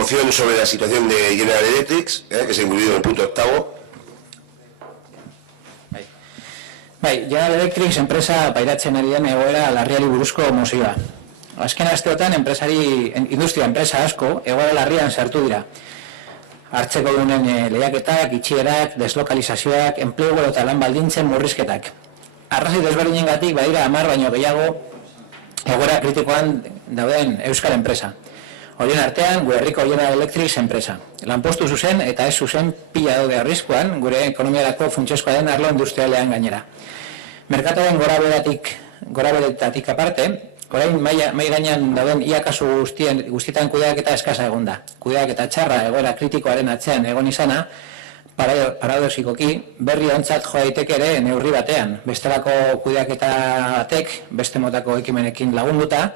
moción sobre la situación de General Electric, que se ha incluido en el punto 8. General Electric enpresa pairatzen ari den egoera larriari buruzko mozioa. Azken asteotan industria enpresa asko egoera larrian sartu dira. Hartzeko dunen lehiaketak, itxierak, deslokalizazioak, enplegu eta lan baldintzen murrizketak. Arrazoi desberdinengatik badira 10 baino gehiago egoera kritikoan dauden euskal enpresa. Horien artean, gure herriko General Electric enpresa. Lanpostu zuzen eta ez zuzen pila daude arriskuan, gure ekonomiarako funtsezkoa den arlo industrialean gainera. Merkatuaren goraberetatik aparte, orain mai gainean dauden ia kasu guztietan kudeaketa eskasa egonda. Kudeaketa txarra egoera kritikoaren atzean egon izana, paradoxikoki berri ontzat joa daiteke ere neurri batean. Bestelako kudeaketa batek, beste motako ekimenekin lagunduta,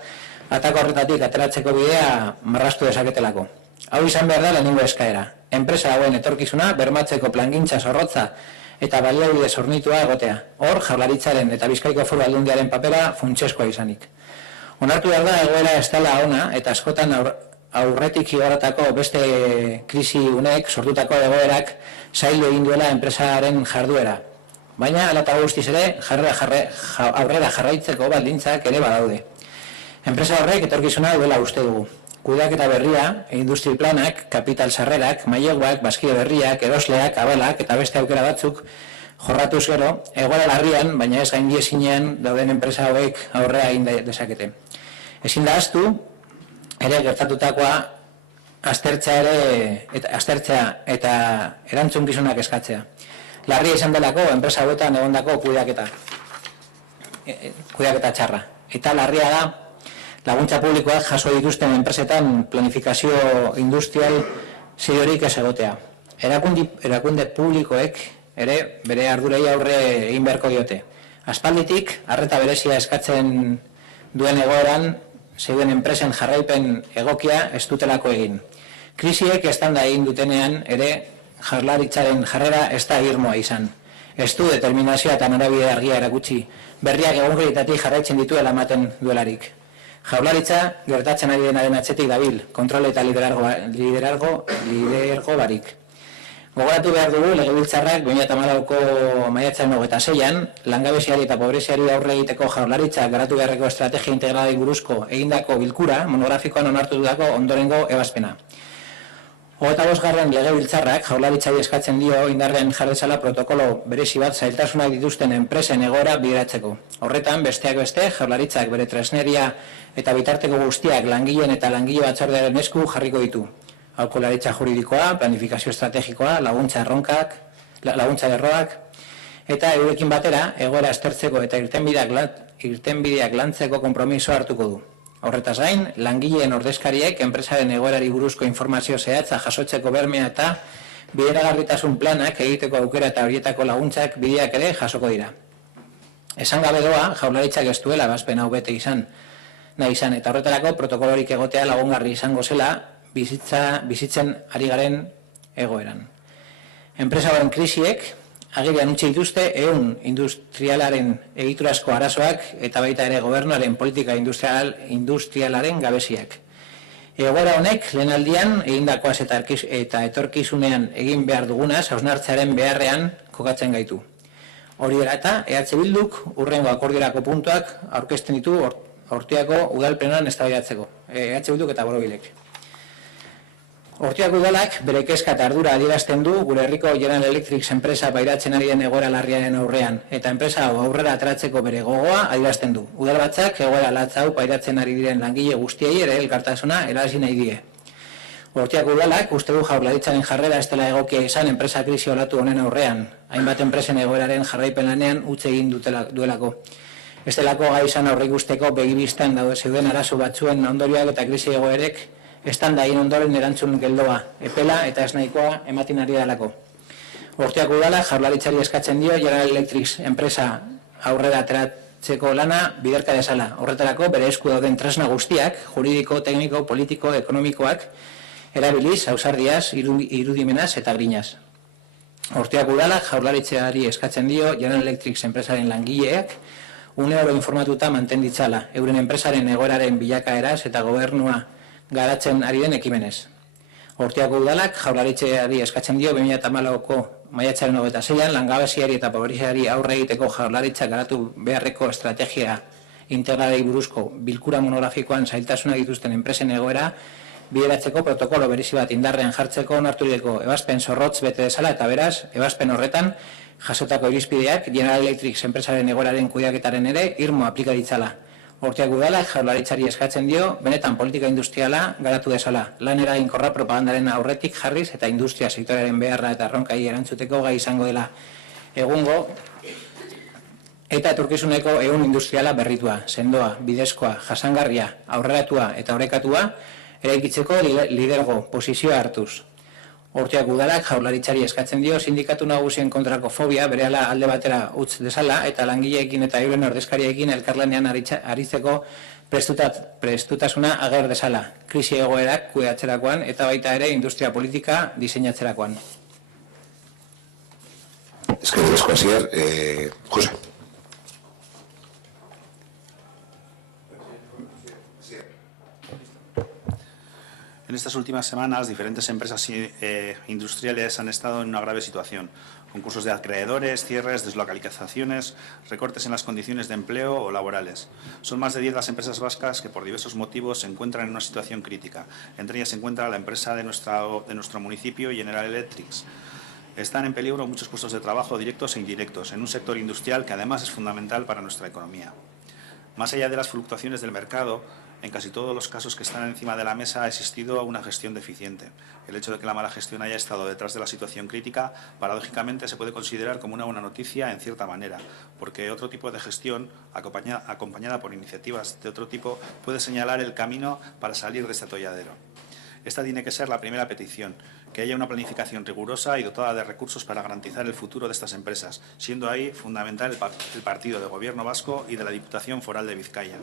atako horretatik ateratzeko bidea marrastu dezaketelako. Hau izan behar da lehenengo eskaera. Enpresa hauen etorkizuna bermatzeko plangintza zorrotza eta baliabide zornitua egotea. Hor, Jaurlaritzaren eta Bizkaiko Foru Aldundiaren papera funtsezkoa izanik. Onartu behar da egoera ez dela ona eta askotan aurretik igoratako beste krisi unek sortutako egoerak zaildu egin duela enpresaren jarduera. Baina, hala eta guztiz ere, aurrera jarraitzeko baldintzak ere badaude. Enpresa horrek etorkizuna duela uste dugu. Kudeaketa berria, industri planak, kapital sarrerak, maileguak, bazkide berriak, erosleak, abalak eta beste aukera batzuk jorratuz gero, egoera larrian, baina ez gaindiezinean dauden enpresa hauek aurrera egin dezakete. Ezin da ahaztu, ere gertatutakoa aztertzea eta erantzunkizunak eskatzea. Larria izan delako enpresa hauetan egondako kudeaketa txarra. Eta larria da laguntza publikoak jaso dituzten enpresetan planifikazio industrial ziorik ez egotea. Erakunde publikoek ere bere ardurei aurre egin beharko diote. Aspalditik, arreta berezia eskatzen duen egoeran, zeuden enpresen jarraipen egokia ez dutelako egin. Krisiek estanda egin dutenean ere Jaurlaritzaren jarrera ez da irmoa izan. Ez du determinazioa eta norabide argia erakutsi, berriak egunkeritatik jarraitzen dituela ematen duelarik. Jaurlaritza gertatzen ari denaren atzetik dabil, kontrol eta liderargo barik. Gogoratu behar dugu Legebiltzarrak 2014ko maiatzaren 26an, langabesiari eta pobreziari aurre egiteko Jaurlaritzak garatu beharreko estrategia integralari buruzko egindako bilkura monografikoan onartu dudako ondorengo ebazpena. 25. Legebiltzarrak Jaurlaritzari eskatzen dio indarrean jarrezala protokolo berezi bat zailtasunak dituzten enpresen egoera bideratzeko. Horretan, besteak beste, Jaurlaritzak bere tresneria eta bitarteko guztiak langileen eta langile batzordearen esku jarriko ditu. Aholkularitza juridikoa, planifikazio estrategikoa, laguntza lerroak, eta eurekin batera egoera aztertzeko eta irtenbideak lantzeko konpromisoa hartuko du. Horretaz gain, langileen ordezkariek enpresaren egoerari buruzko informazio zehatza jasotzeko bermea eta bideragarritasun planak egiteko aukera eta horietako laguntzak bideak ere jasoko dira. Esan gabe doa, Jaurlaritzak ez duela ebazpen hau bete nahi izan, eta horretarako protokolorik egotea lagungarri izango zela bizitzen ari garen egoeran. Enpresa horren krisiek agirian utzi dituzte ehun industrialaren egiturazko arazoak eta baita ere gobernuaren politika industrialaren gabeziak. Egoera honek lehenaldian egindakoaz eta etorkizunean egin behar dugunaz hausnartzearen beharrean kokatzen gaitu. Hori dela eta EH Bilduk hurrengo akordiorako puntuak aurkezten ditu Ortuako udal plenoan eztabaidatzeko. EH Bilduk eta Borobilek. Ortuako udalak bere kezka eta ardura adierazten du gure herriko General Electric enpresa pairatzen ari den egoera larriaren aurrean eta enpresa hau aurrera ateratzeko bere gogoa adierazten du. Udalbatzak egoera latza hau pairatzen ari diren langile guztiei ere elkartasuna helarazi nahi die. Ortuako udalak uste du Jaurlaritzaren jarrera ez dela egokia izan enpresa krisi olatu honen aurrean, hainbat enpresen egoeraren jarraipen lanean utzi egin duelako. Ez delako gai izan aurreikusteko begibistan zeuden arazo batzuen ondorioak eta krisi egoerek estan da egin ondoren erantzun geldoa, epela eta ez nahikoa ematen ari dalako. Ortuako udala Jaurlaritzari eskatzen dio General Electric enpresa aurrera ateratzeko lana biderka dezala. Horretarako bere esku dauden tresna guztiak, juridiko, tekniko, politiko, ekonomikoak, erabiliz, ausardiaz, irudimenaz eta grinaz. Ortuako udala Jaurlaritzari eskatzen dio General Electric enpresaren langileak uneoro informatuta manten ditzala, euren enpresaren egoeraren bilakaeraz eta gobernua garatzen ari den ekimenez. Urteako udalak jaurlaritzari eskatzen dio 2014ko maiatzaren 26an langabeziari eta pobreziari aurre egiteko jaurlaritzak garatu beharreko estrategia integralei buruzko bilkura monografikoan zailtasunak dituzten enpresen egoera bideratzeko protokolo berezi bat indarrean jartzeko onarturiko ebazpen zorrotz bete dezala eta beraz, ebazpen horretan jasotako irizpideak General Electric enpresaren egoeraren kudeaketaren ere irmo aplika ditzala. Urteak udalak jaurlaritzari eskatzen dio benetan politika industriala garatu dezala, lan eraginkorra propagandaren aurretik jarriz eta industria sektorearen beharra eta erronkai erantzuteko gai izango dela egungo eta etorkizuneko ehun industriala berritua, sendoa, bidezkoa, jasangarria, aurreratua eta orekatua eraikitzeko lidergo posizioa hartuz. Urteak udalak jaurlaritzari eskatzen dio sindikatu nagusien kontrako fobia berehala alde batera utz dezala eta langileekin eta euren ordezkariekin elkarlanean aritzeko prestutasuna ager dezala, krisi egoerak kudeatzerakoan eta baita ere industria politika diseinatzerakoan. Eskerrik asko, Asier. Jose. En estas últimas semanas, diferentes empresas industriales han estado en una grave situación. Concursos de acreedores, cierres, deslocalizaciones, recortes en las condiciones de empleo o laborales. Son más de 10 las empresas vascas que por diversos motivos se encuentran en una situación crítica. Entre ellas se encuentra la empresa de nuestro municipio, General Electric. Están en peligro muchos puestos de trabajo directos e indirectos en un sector industrial que además es fundamental para nuestra economía. Más allá de las fluctuaciones del mercado, en casi todos los casos que están encima de la mesa ha existido una gestión deficiente. El hecho de que la mala gestión haya estado detrás de la situación crítica, paradójicamente se puede considerar como una buena noticia en cierta manera, porque otro tipo de gestión, acompañada por iniciativas de otro tipo, puede señalar el camino para salir de este atolladero. Esta tiene que ser la primera petición, que haya una planificación rigurosa y dotada de recursos para garantizar el futuro de estas empresas, siendo ahí fundamental el partido de Gobierno vasco y de la Diputación Foral de Vizcaya.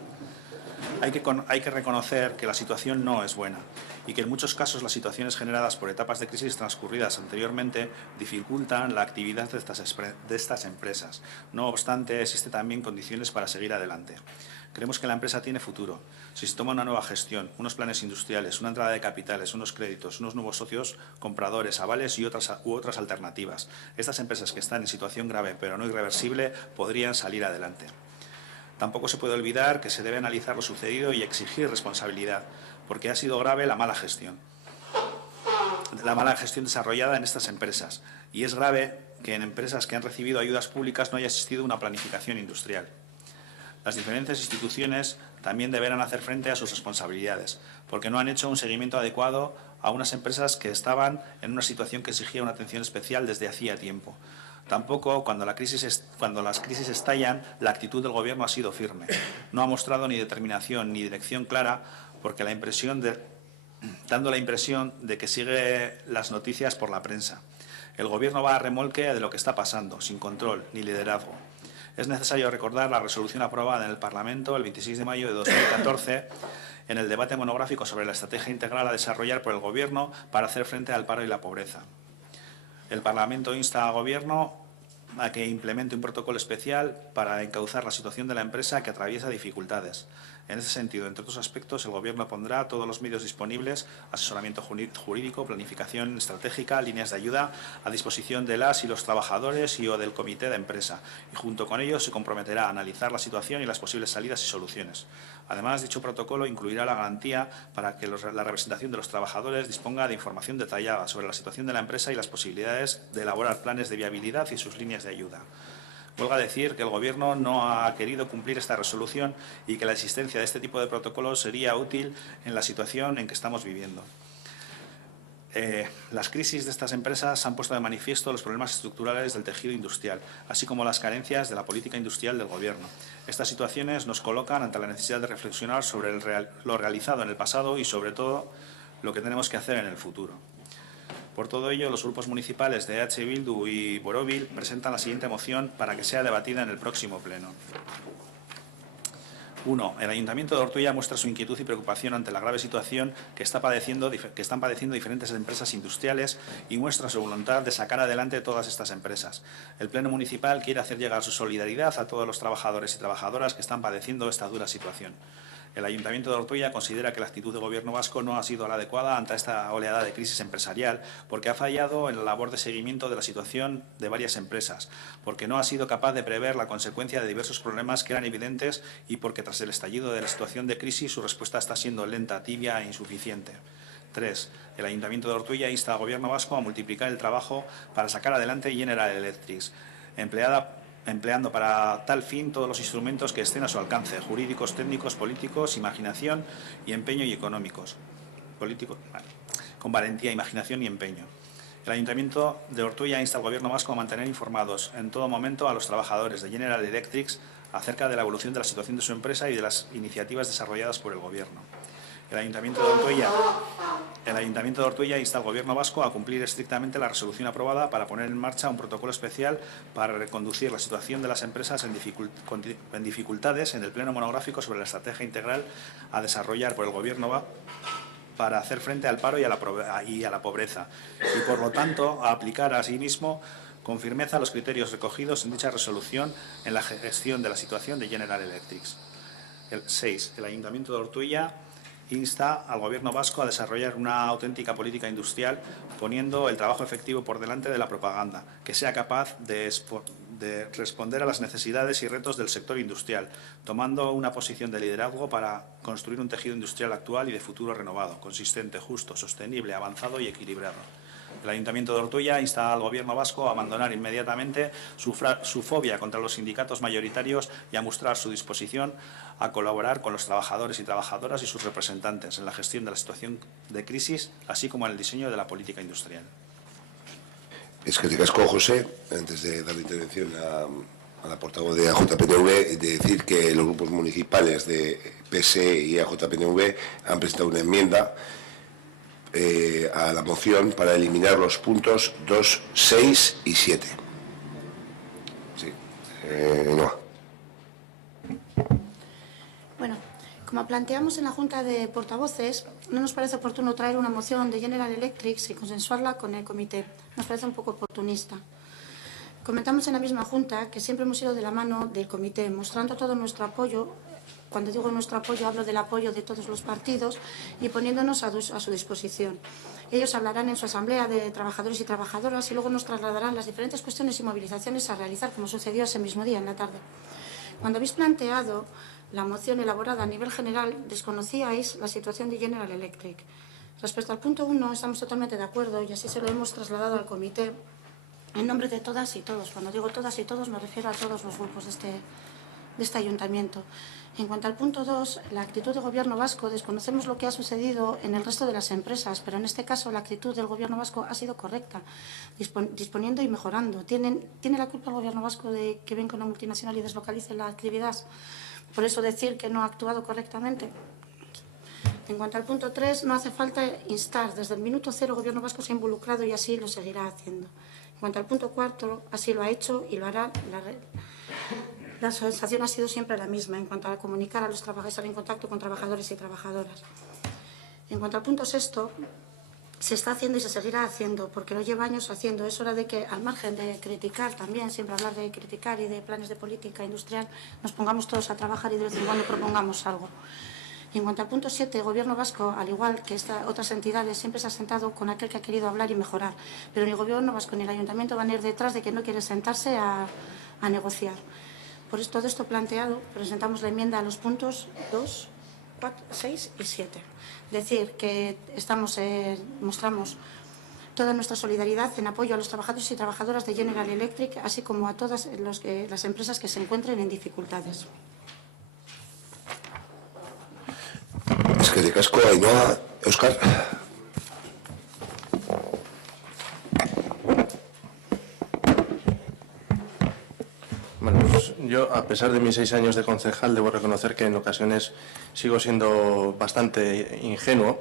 Hay que reconocer que la situación no es buena y que en muchos casos las situaciones generadas por etapas de crisis transcurridas anteriormente dificultan la actividad de estas empresas. No obstante, existen también condiciones para seguir adelante. Creemos que la empresa tiene futuro. Si se toma una nueva gestión, unos planes industriales, una entrada de capitales, unos créditos, unos nuevos socios, compradores, avales y otras alternativas, estas empresas que están en situación grave pero no irreversible podrían salir adelante. Tampoco se puede olvidar que se debe analizar lo sucedido y exigir responsabilidad, porque ha sido grave la mala gestión desarrollada en estas empresas. Y es grave que en empresas que han recibido ayudas públicas no haya existido una planificación industrial. Las diferentes instituciones también deberán hacer frente a sus responsabilidades, porque no han hecho un seguimiento adecuado a unas empresas que estaban en una situación que exigía una atención especial desde hacía tiempo. Tampoco, cuando las crisis estallan, la actitud del Gobierno ha sido firme. No ha mostrado ni determinación ni dirección clara, porque dando la impresión de que sigue las noticias por la prensa. El Gobierno va a remolque de lo que está pasando, sin control ni liderazgo. Es necesario recordar la resolución aprobada en el Parlamento el 26 de mayo de 2014 en el debate monográfico sobre la estrategia integral a desarrollar por el Gobierno para hacer frente al paro y la pobreza. El Parlamento insta al Gobierno a que implemente un protocolo especial para encauzar la situación de la empresa que atraviesa dificultades. En ese sentido, entre otros aspectos, el Gobierno pondrá todos los medios disponibles, asesoramiento jurídico, planificación estratégica, líneas de ayuda, a disposición de las y los trabajadores y o del comité de empresa, y junto con ellos se comprometerá a analizar la situación y las posibles salidas y soluciones. Además, dicho protocolo incluirá la garantía para que la representación de los trabajadores disponga de información detallada sobre la situación de la empresa y las posibilidades de elaborar planes de viabilidad y sus líneas de ayuda. Huelga decir que el Gobierno no ha querido cumplir esta resolución y que la existencia de este tipo de protocolos sería útil en la situación en que estamos viviendo. Las crisis de estas empresas han puesto de manifiesto los problemas estructurales del tejido industrial, así como las carencias de la política industrial del Gobierno. Estas situaciones nos colocan ante la necesidad de reflexionar sobre lo realizado en el pasado y, sobre todo, lo que tenemos que hacer en el futuro. Por todo ello, los grupos municipales de EH Bildu y Borobil presentan la siguiente moción para que sea debatida en el próximo pleno. 1. El Ayuntamiento de Ortuella muestra su inquietud y preocupación ante la grave situación que están padeciendo diferentes empresas industriales y muestra su voluntad de sacar adelante todas estas empresas. El Pleno Municipal quiere hacer llegar su solidaridad a todos los trabajadores y trabajadoras que están padeciendo esta dura situación. El Ayuntamiento de Ortuella considera que la actitud del Gobierno vasco no ha sido la adecuada ante esta oleada de crisis empresarial, porque ha fallado en la labor de seguimiento de la situación de varias empresas, porque no ha sido capaz de prever la consecuencia de diversos problemas que eran evidentes y porque tras el estallido de la situación de crisis su respuesta está siendo lenta, tibia e insuficiente. 3. El Ayuntamiento de Ortuella insta al Gobierno vasco a multiplicar el trabajo para sacar adelante General Electric, empleando para tal fin todos los instrumentos que estén a su alcance, jurídicos, técnicos, políticos, imaginación y empeño y económicos. Con valentía, imaginación y empeño. El Ayuntamiento de Ortuella insta al Gobierno vasco a mantener informados en todo momento a los trabajadores de General Electric acerca de la evolución de la situación de su empresa y de las iniciativas desarrolladas por el Gobierno. El Ayuntamiento de Ortuella insta al Gobierno vasco a cumplir estrictamente la resolución aprobada para poner en marcha un protocolo especial para reconducir la situación de las empresas en dificultades en el pleno monográfico sobre la estrategia integral a desarrollar por el Gobierno para hacer frente al paro y a la pobreza y, por lo tanto, a aplicar asimismo con firmeza los criterios recogidos en dicha resolución en la gestión de la situación de General Electric. 6. El Ayuntamiento de Ortuella insta al Gobierno vasco a desarrollar una auténtica política industrial poniendo el trabajo efectivo por delante de la propaganda, que sea capaz de responder a las necesidades y retos del sector industrial, tomando una posición de liderazgo para construir un tejido industrial actual y de futuro renovado, consistente, justo, sostenible, avanzado y equilibrado. El Ayuntamiento de Ortuella insta al Gobierno vasco a abandonar inmediatamente su fobia contra los sindicatos mayoritarios y a mostrar su disposición a colaborar con los trabajadores y trabajadoras y sus representantes en la gestión de la situación de crisis, así como en el diseño de la política industrial. Es que te casco, José, antes de dar la intervención a la portavoz de AJPNV, de decir que los grupos municipales de PSE y AJPNV han presentado una enmienda a la moción para eliminar los puntos 2, 6 y 7. Sí. No. Bueno, como planteamos en la Junta de Portavoces, no nos parece oportuno traer una moción de General Electric y consensuarla con el comité. Nos parece un poco oportunista. Comentamos en la misma Junta que siempre hemos ido de la mano del comité, mostrando todo nuestro apoyo. Cuando digo nuestro apoyo, hablo del apoyo de todos los partidos y poniéndonos a su disposición. Ellos hablarán en su asamblea de trabajadores y trabajadoras y luego nos trasladarán las diferentes cuestiones y movilizaciones a realizar, como sucedió ese mismo día en la tarde. Cuando habéis planteado la moción elaborada a nivel general, desconocíais la situación de General Electric. Respecto al punto 1, estamos totalmente de acuerdo y así se lo hemos trasladado al comité en nombre de todas y todos. Cuando digo todas y todos, me refiero a todos los grupos de este ayuntamiento. En cuanto al punto 2, la actitud del Gobierno vasco, desconocemos lo que ha sucedido en el resto de las empresas, pero en este caso la actitud del Gobierno vasco ha sido correcta, disponiendo y mejorando. ¿Tiene la culpa el Gobierno vasco de que venga una multinacional y deslocalice la actividad? Por eso decir que no ha actuado correctamente. En cuanto al punto 3, no hace falta instar. Desde el minuto 0 el Gobierno vasco se ha involucrado y así lo seguirá haciendo. En cuanto al punto 4, así lo ha hecho y lo hará. La sensación ha sido siempre la misma en cuanto a comunicar a los trabajadores, estar en contacto con trabajadores y trabajadoras. En cuanto al punto 6, se está haciendo y se seguirá haciendo, porque lo lleva años haciendo. Es hora de que, al margen de criticar también, siempre hablar de criticar y de planes de política industrial, nos pongamos todos a trabajar y de vez en cuando propongamos algo. Y en cuanto al punto 7, el Gobierno vasco, al igual que otras entidades, siempre se ha sentado con aquel que ha querido hablar y mejorar. Pero ni el Gobierno vasco ni el Ayuntamiento van a ir detrás de que no quiere sentarse a negociar. Por todo esto planteado, presentamos la enmienda a los puntos 2, 4, 6 y 7. Decir que mostramos toda nuestra solidaridad en apoyo a los trabajadores y trabajadoras de General Electric, así como a todas las empresas que se encuentren en dificultades. Es que te casco, Ainhoa, Óscar. Bueno, pues yo, a pesar de mis 6 años de concejal, debo reconocer que en ocasiones sigo siendo bastante ingenuo.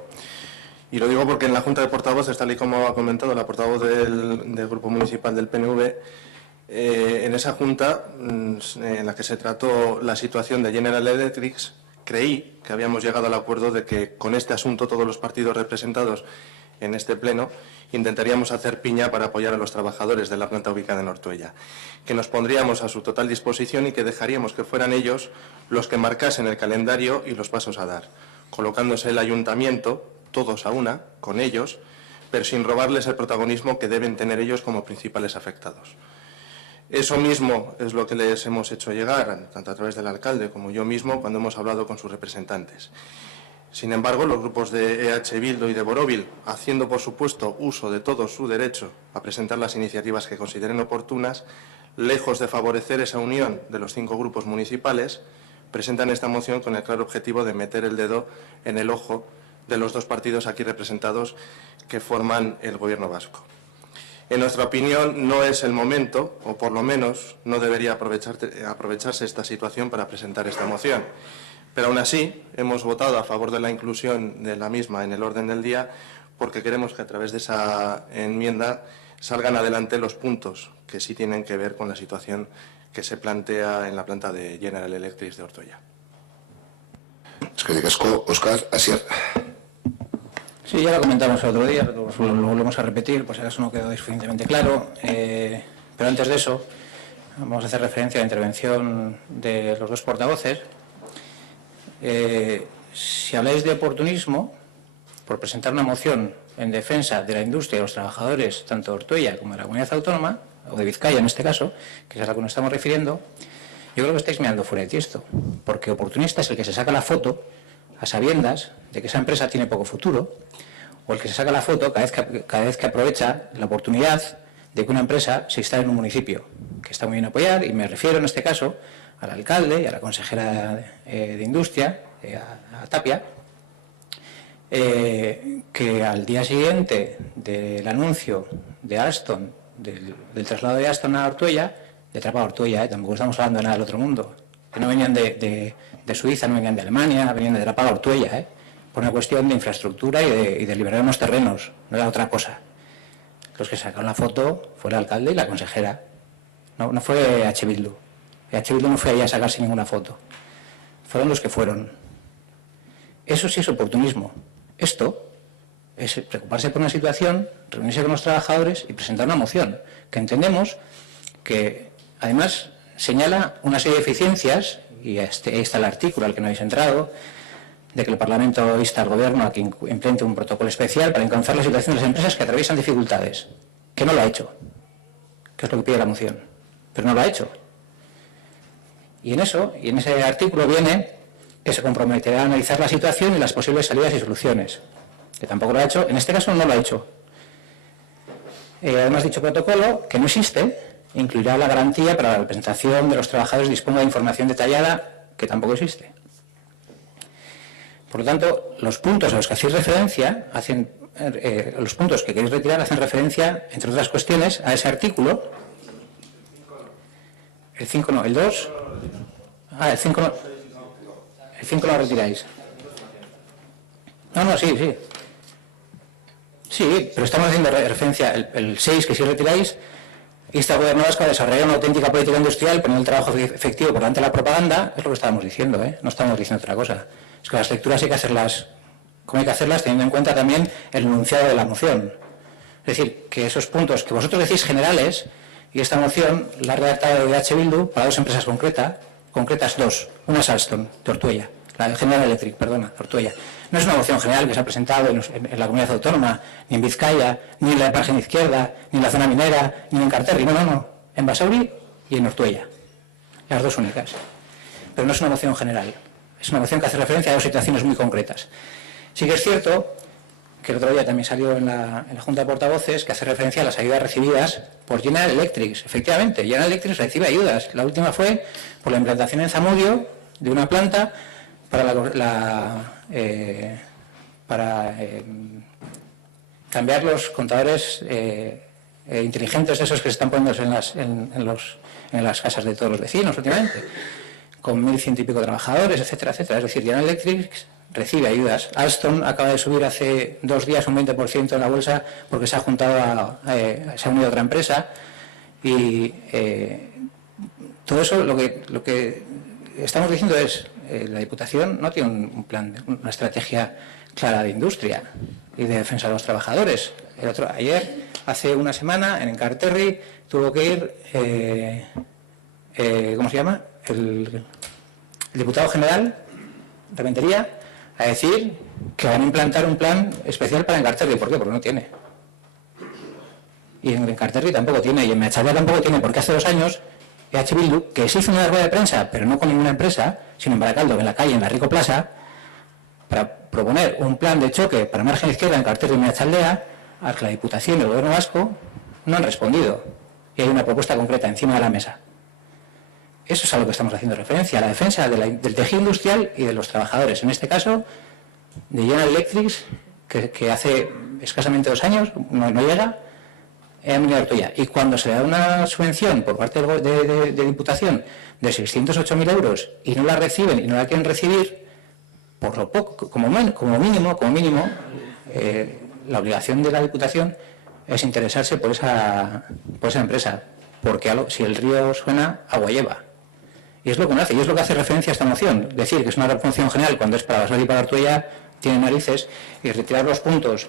Y lo digo porque en la Junta de Portavoces, tal y como ha comentado la portavoz del Grupo Municipal del PNV, en esa Junta, en la que se trató la situación de General Electric, creí que habíamos llegado al acuerdo de que con este asunto todos los partidos representados en este pleno, intentaríamos hacer piña para apoyar a los trabajadores de la planta ubicada en Ortuella, que nos pondríamos a su total disposición y que dejaríamos que fueran ellos los que marcasen el calendario y los pasos a dar, colocándose el ayuntamiento, todos a una, con ellos, pero sin robarles el protagonismo que deben tener ellos como principales afectados. Eso mismo es lo que les hemos hecho llegar, tanto a través del alcalde como yo mismo, cuando hemos hablado con sus representantes. Sin embargo, los grupos de EH Bildu y de Borovil, haciendo por supuesto uso de todo su derecho a presentar las iniciativas que consideren oportunas, lejos de favorecer esa unión de los 5 grupos municipales, presentan esta moción con el claro objetivo de meter el dedo en el ojo de los 2 partidos aquí representados que forman el Gobierno vasco. En nuestra opinión, no es el momento, o por lo menos no debería aprovecharse esta situación para presentar esta moción. Pero aún así, hemos votado a favor de la inclusión de la misma en el orden del día porque queremos que a través de esa enmienda salgan adelante los puntos que sí tienen que ver con la situación que se plantea en la planta de General Electric de Ortuella. Eskerrik asko, Óscar, Asier. Sí, ya lo comentamos el otro día, lo volvemos a repetir, pues acaso no quedó suficientemente claro. Pero antes de eso, vamos a hacer referencia a la intervención de los 2 portavoces. Si habláis de oportunismo, por presentar una moción en defensa de la industria y los trabajadores, tanto de Ortuella como de la comunidad autónoma, o de Vizcaya en este caso, que es a lo que nos estamos refiriendo, yo creo que estáis mirando fuera de tiesto, porque oportunista es el que se saca la foto a sabiendas de que esa empresa tiene poco futuro, o el que se saca la foto cada vez que aprovecha la oportunidad de que una empresa se instale en un municipio, que está muy bien apoyar, y me refiero en este caso al alcalde y a la consejera de Industria, a Tapia, que al día siguiente del anuncio de Alstom, del traslado de Alstom a Ortuella, de Trapa a Ortuella, tampoco estamos hablando de nada del otro mundo, que no venían de Suiza, no venían de Alemania, venían de Trapa a Ortuella, por una cuestión de infraestructura y de liberar unos terrenos, no era otra cosa. Los que sacaron la foto fue el alcalde y la consejera, no fue EH Bildu. EH Bildu no fue ahí a sacarse ninguna foto, fueron los que fueron. Eso sí es oportunismo. Esto es preocuparse por una situación, reunirse con los trabajadores y presentar una moción, que entendemos que además señala una serie de eficiencias, y ahí está el artículo al que no habéis entrado, de que el Parlamento insta al Gobierno a que implemente un protocolo especial para encauzar la situación de las empresas que atraviesan dificultades, que no lo ha hecho, que es lo que pide la moción, pero no lo ha hecho. Y en ese artículo viene que se comprometerá a analizar la situación y las posibles salidas y soluciones, que tampoco lo ha hecho, en este caso no lo ha hecho. Además, dicho protocolo, que no existe, incluirá la garantía para la representación de los trabajadores disponga de información detallada, que tampoco existe. Por lo tanto, los puntos a los que hacéis referencia, los puntos que queréis retirar hacen referencia, entre otras cuestiones, a ese artículo. El 5 no, el 2. El 5 no. El 5 lo retiráis. No, sí. Sí, pero estamos haciendo referencia el 6, que si retiráis, insta al Gobierno vasco a desarrollar una auténtica política industrial, poniendo el trabajo efectivo por delante de la propaganda, es lo que estábamos diciendo, no estamos diciendo otra cosa. Es que las lecturas hay que hacerlas, como hay que hacerlas, teniendo en cuenta también el enunciado de la moción. Es decir, que esos puntos que vosotros decís generales, y esta moción la ha redactado de EH Bildu para 2 empresas concretas 2. Una es Alstom, de Ortuella, la de General Electric, perdona, Ortuella. No es una moción general que se ha presentado en la comunidad autónoma, ni en Vizcaya, ni en la margen izquierda, ni en la zona minera, ni en Encarterri, no. En Basauri y en Ortuella. Las 2 únicas. Pero no es una moción general. Es una moción que hace referencia a 2 situaciones muy concretas. Sí que es cierto que el otro día también salió en la Junta de Portavoces, que hace referencia a las ayudas recibidas por General Electric. Efectivamente, General Electric recibe ayudas. La última fue por la implantación en Zamudio de una planta para cambiar los contadores inteligentes, esos que se están poniendo en las casas de todos los vecinos últimamente, con 1.100 y pico trabajadores, etcétera. Es decir, General Electric recibe ayudas. Alstom acaba de subir hace 2 días un 20% en la bolsa porque se ha juntado se ha unido a otra empresa, y todo eso lo que estamos diciendo es la Diputación no tiene un plan, una estrategia clara de industria. y de defensa de los trabajadores. Ayer, hace una semana, en Encarterri, tuvo que ir, ¿cómo se llama?, el diputado general de Rentería a decir que van a implantar un plan especial para Encarterri. ¿Por qué? Porque no tiene. Y en Encarterri tampoco tiene, y en Meatzaldea tampoco tiene, porque hace 2 años EH Bildu, que se hizo una rueda de prensa, pero no con ninguna empresa, sino en Baracaldo, en la calle, en la Rico Plaza, para proponer un plan de choque para margen izquierda en Encarterri y Meatzaldea, a que la Diputación y el Gobierno vasco no han respondido. Y hay una propuesta concreta encima de la mesa. Eso es a lo que estamos haciendo referencia, a la defensa del tejido industrial y de los trabajadores. En este caso, de General Electric, que hace escasamente 2 años, no llega, en Ortuella. Y cuando se da una subvención por parte de Diputación de 608.000 euros y no la reciben y no la quieren recibir, por lo poco, como mínimo, la obligación de la Diputación es interesarse por esa empresa, porque si el río suena, agua lleva. Y es lo que no hace, y es lo que hace referencia a esta moción. Decir que es una función general cuando es para Basauri y para Ortuella tiene narices, y retirar los puntos.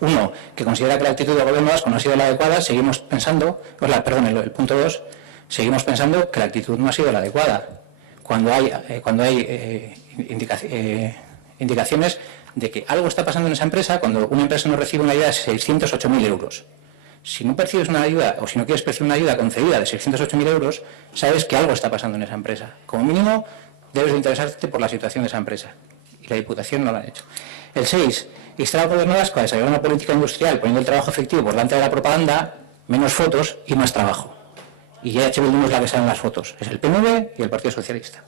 1, que considera que la actitud del Gobierno vasco no ha sido la adecuada, seguimos pensando, el punto 2, seguimos pensando que la actitud no ha sido la adecuada. Cuando hay indicaciones de que algo está pasando en esa empresa, cuando una empresa no recibe una ayuda de 608.000 euros. Si no percibes una ayuda, o si no quieres percibir una ayuda concedida de 608.000 euros, sabes que algo está pasando en esa empresa. Como mínimo, debes de interesarte por la situación de esa empresa. Y la Diputación no lo ha hecho. El 6, instar al Gobierno vasco a desarrollar una política industrial poniendo el trabajo efectivo por delante de la propaganda, menos fotos y más trabajo. Y ya EH Bildu no es la que salen las fotos, es el PNV y el Partido Socialista.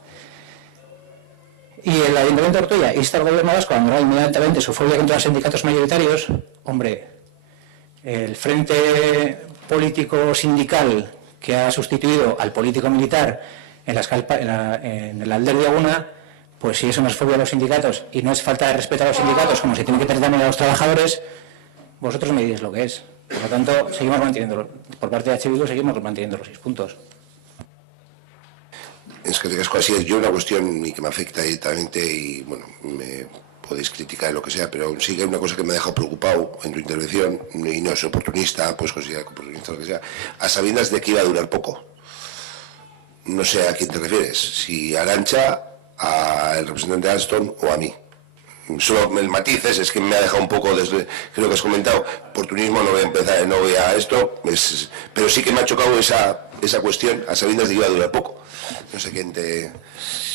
Y el Ayuntamiento de Ortuella insta al Gobierno vasco a abandonar inmediatamente su fobia contra los sindicatos mayoritarios. Hombre, el frente político sindical que ha sustituido al político militar en el Alder de Aguna, pues si eso no es fobia a los sindicatos y no es falta de respeto a los sindicatos como se tiene que tratar a los trabajadores, vosotros me diréis lo que es. Por lo tanto, seguimos manteniendo, por parte de EH Bildu, seguimos manteniendo los 6 puntos. Es que te así es yo una cuestión que me afecta directamente y, bueno, me podéis criticar lo que sea, pero sí que hay una cosa que me ha dejado preocupado en tu intervención, y no es oportunista, pues considerar oportunista lo que sea, a sabiendas de que iba a durar poco. No sé a quién te refieres, si a Arantxa, al representante de Alstom o a mí. Solo el matiz es que me ha dejado un poco, creo que has comentado, oportunismo, no voy a empezar, no voy a esto, pero sí que me ha chocado esa cuestión, a sabiendas de que iba a durar poco. No sé a quién te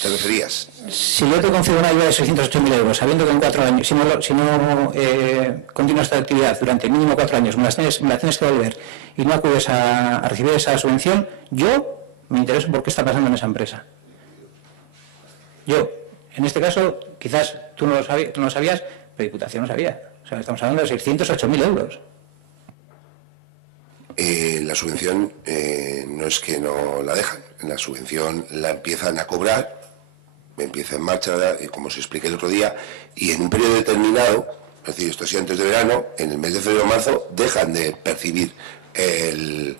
referías. Si yo te concedo una ayuda de 608.000 euros, sabiendo que en 4 años, si no continúas esta actividad durante mínimo 4 años, me la tienes que devolver y no acudes a recibir esa subvención, yo me intereso por qué está pasando en esa empresa. Yo, en este caso, quizás tú no lo sabías, pero Diputación no sabía. O sea, estamos hablando de 608.000 euros. La subvención no es que no la dejan, la subvención la empiezan a cobrar, empieza en marcha, como os expliqué el otro día, y en un periodo determinado, es decir, esto ha sido antes de verano, en el mes de febrero o marzo, dejan de percibir el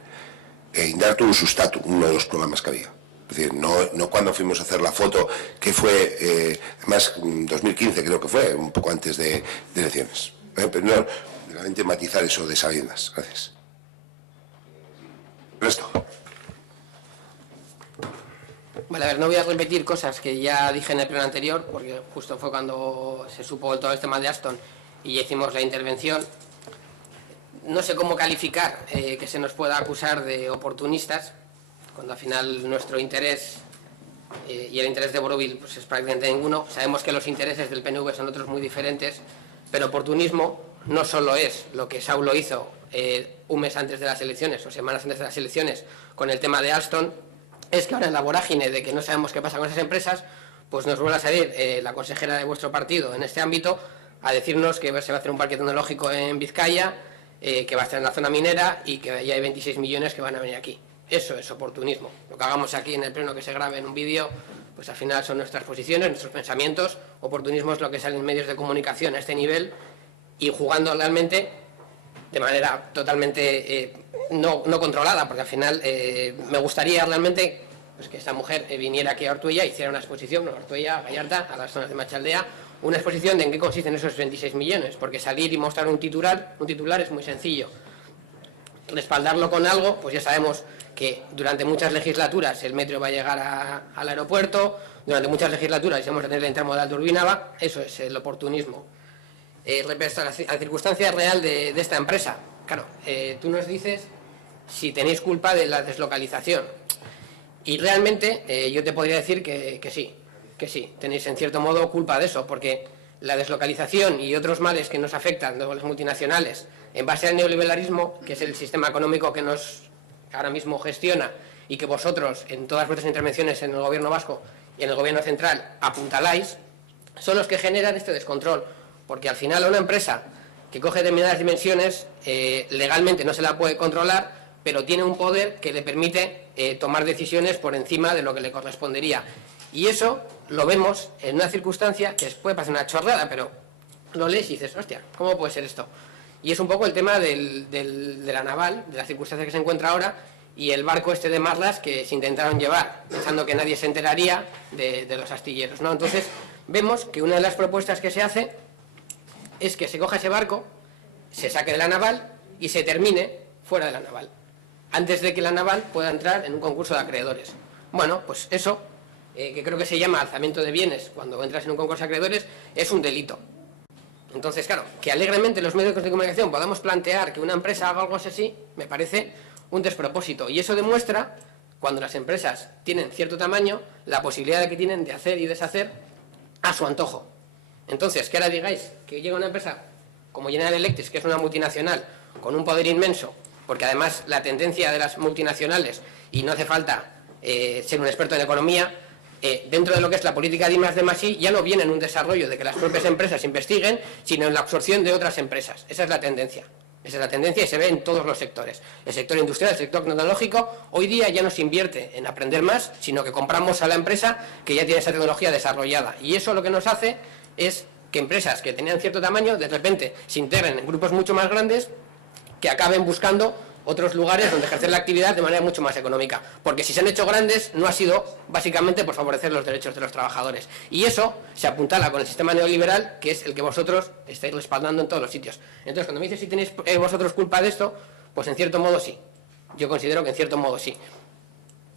Indartu Sustatu, uno de los programas que había. Es decir, no cuando fuimos a hacer la foto, que fue, además, 2015 creo que fue, un poco antes de elecciones. Pero no, realmente matizar eso de sabiendas. Gracias. Resto. Vale, a ver, no voy a repetir cosas que ya dije en el pleno anterior, porque justo fue cuando se supo todo el tema de Alstom y hicimos la intervención. No sé cómo calificar que se nos pueda acusar de oportunistas, cuando al final nuestro interés y el interés de Borovil pues es prácticamente ninguno. Sabemos que los intereses del PNV son otros muy diferentes, pero oportunismo no solo es lo que Saulo hizo un mes antes de las elecciones o semanas antes de las elecciones con el tema de Alstom, es que ahora en la vorágine de que no sabemos qué pasa con esas empresas, pues nos vuelve a salir la consejera de vuestro partido en este ámbito a decirnos que se va a hacer un parque tecnológico en Vizcaya, que va a estar en la zona minera y que ya hay 26 millones que van a venir aquí. Eso es oportunismo. Lo que hagamos aquí en el pleno, que se grabe en un vídeo, pues al final son nuestras posiciones, nuestros pensamientos. Oportunismo es lo que sale en medios de comunicación a este nivel y jugando realmente de manera totalmente no controlada, porque al final me gustaría realmente pues que esta mujer viniera aquí a Ortuella, hiciera una exposición, a Ortuella, a Gallarta, a las zonas de Meatzaldea, una exposición de en qué consisten esos 26 millones, porque salir y mostrar un titular es muy sencillo. Respaldarlo con algo, pues ya sabemos que durante muchas legislaturas el metro va a llegar al aeropuerto, durante muchas legislaturas vamos a tener la intermodal de Urbinaba, eso es el oportunismo. Respecto a la circunstancia real de esta empresa, claro, tú nos dices si tenéis culpa de la deslocalización, y realmente yo te podría decir que sí, tenéis en cierto modo culpa de eso, porque la deslocalización y otros males que nos afectan de las multinacionales en base al neoliberalismo, que es el sistema económico que nos ahora mismo gestiona y que vosotros en todas vuestras intervenciones en el gobierno vasco y en el gobierno central apuntaláis, son los que generan este descontrol, porque al final una empresa que coge determinadas dimensiones legalmente no se la puede controlar, pero tiene un poder que le permite tomar decisiones por encima de lo que le correspondería. Y eso lo vemos en una circunstancia que puede parecer una chorrada, pero lo lees y dices, hostia, ¿cómo puede ser esto? Y es un poco el tema de la naval, de la circunstancia que se encuentra ahora, y el barco este de Marlas que se intentaron llevar, pensando que nadie se enteraría de los astilleros, ¿no? Entonces, vemos que una de las propuestas que se hace es que se coja ese barco, se saque de la naval y se termine fuera de la naval, antes de que la naval pueda entrar en un concurso de acreedores. Bueno, pues eso, que creo que se llama alzamiento de bienes cuando entras en un concurso de acreedores, es un delito. Entonces, claro, que alegremente los medios de comunicación podamos plantear que una empresa haga algo así, me parece un despropósito. Y eso demuestra, cuando las empresas tienen cierto tamaño, la posibilidad que tienen de hacer y deshacer a su antojo. Entonces, que ahora digáis que llega una empresa como General Electric, que es una multinacional con un poder inmenso, porque además la tendencia de las multinacionales, y no hace falta ser un experto en economía, dentro de lo que es la política de I+D+I, ya no viene en un desarrollo de que las propias empresas investiguen, sino en la absorción de otras empresas. Esa es la tendencia. Esa es la tendencia y se ve en todos los sectores. El sector industrial, el sector tecnológico, hoy día ya no se invierte en aprender más, sino que compramos a la empresa que ya tiene esa tecnología desarrollada. Y eso lo que nos hace es que empresas que tenían cierto tamaño, de repente se integren en grupos mucho más grandes, que acaben buscando otros lugares donde ejercer la actividad de manera mucho más económica. Porque si se han hecho grandes, no ha sido básicamente por favorecer los derechos de los trabajadores. Y eso se apuntala con el sistema neoliberal, que es el que vosotros estáis respaldando en todos los sitios. Entonces, cuando me dices si tenéis vosotros culpa de esto, pues en cierto modo sí. Yo considero que en cierto modo sí.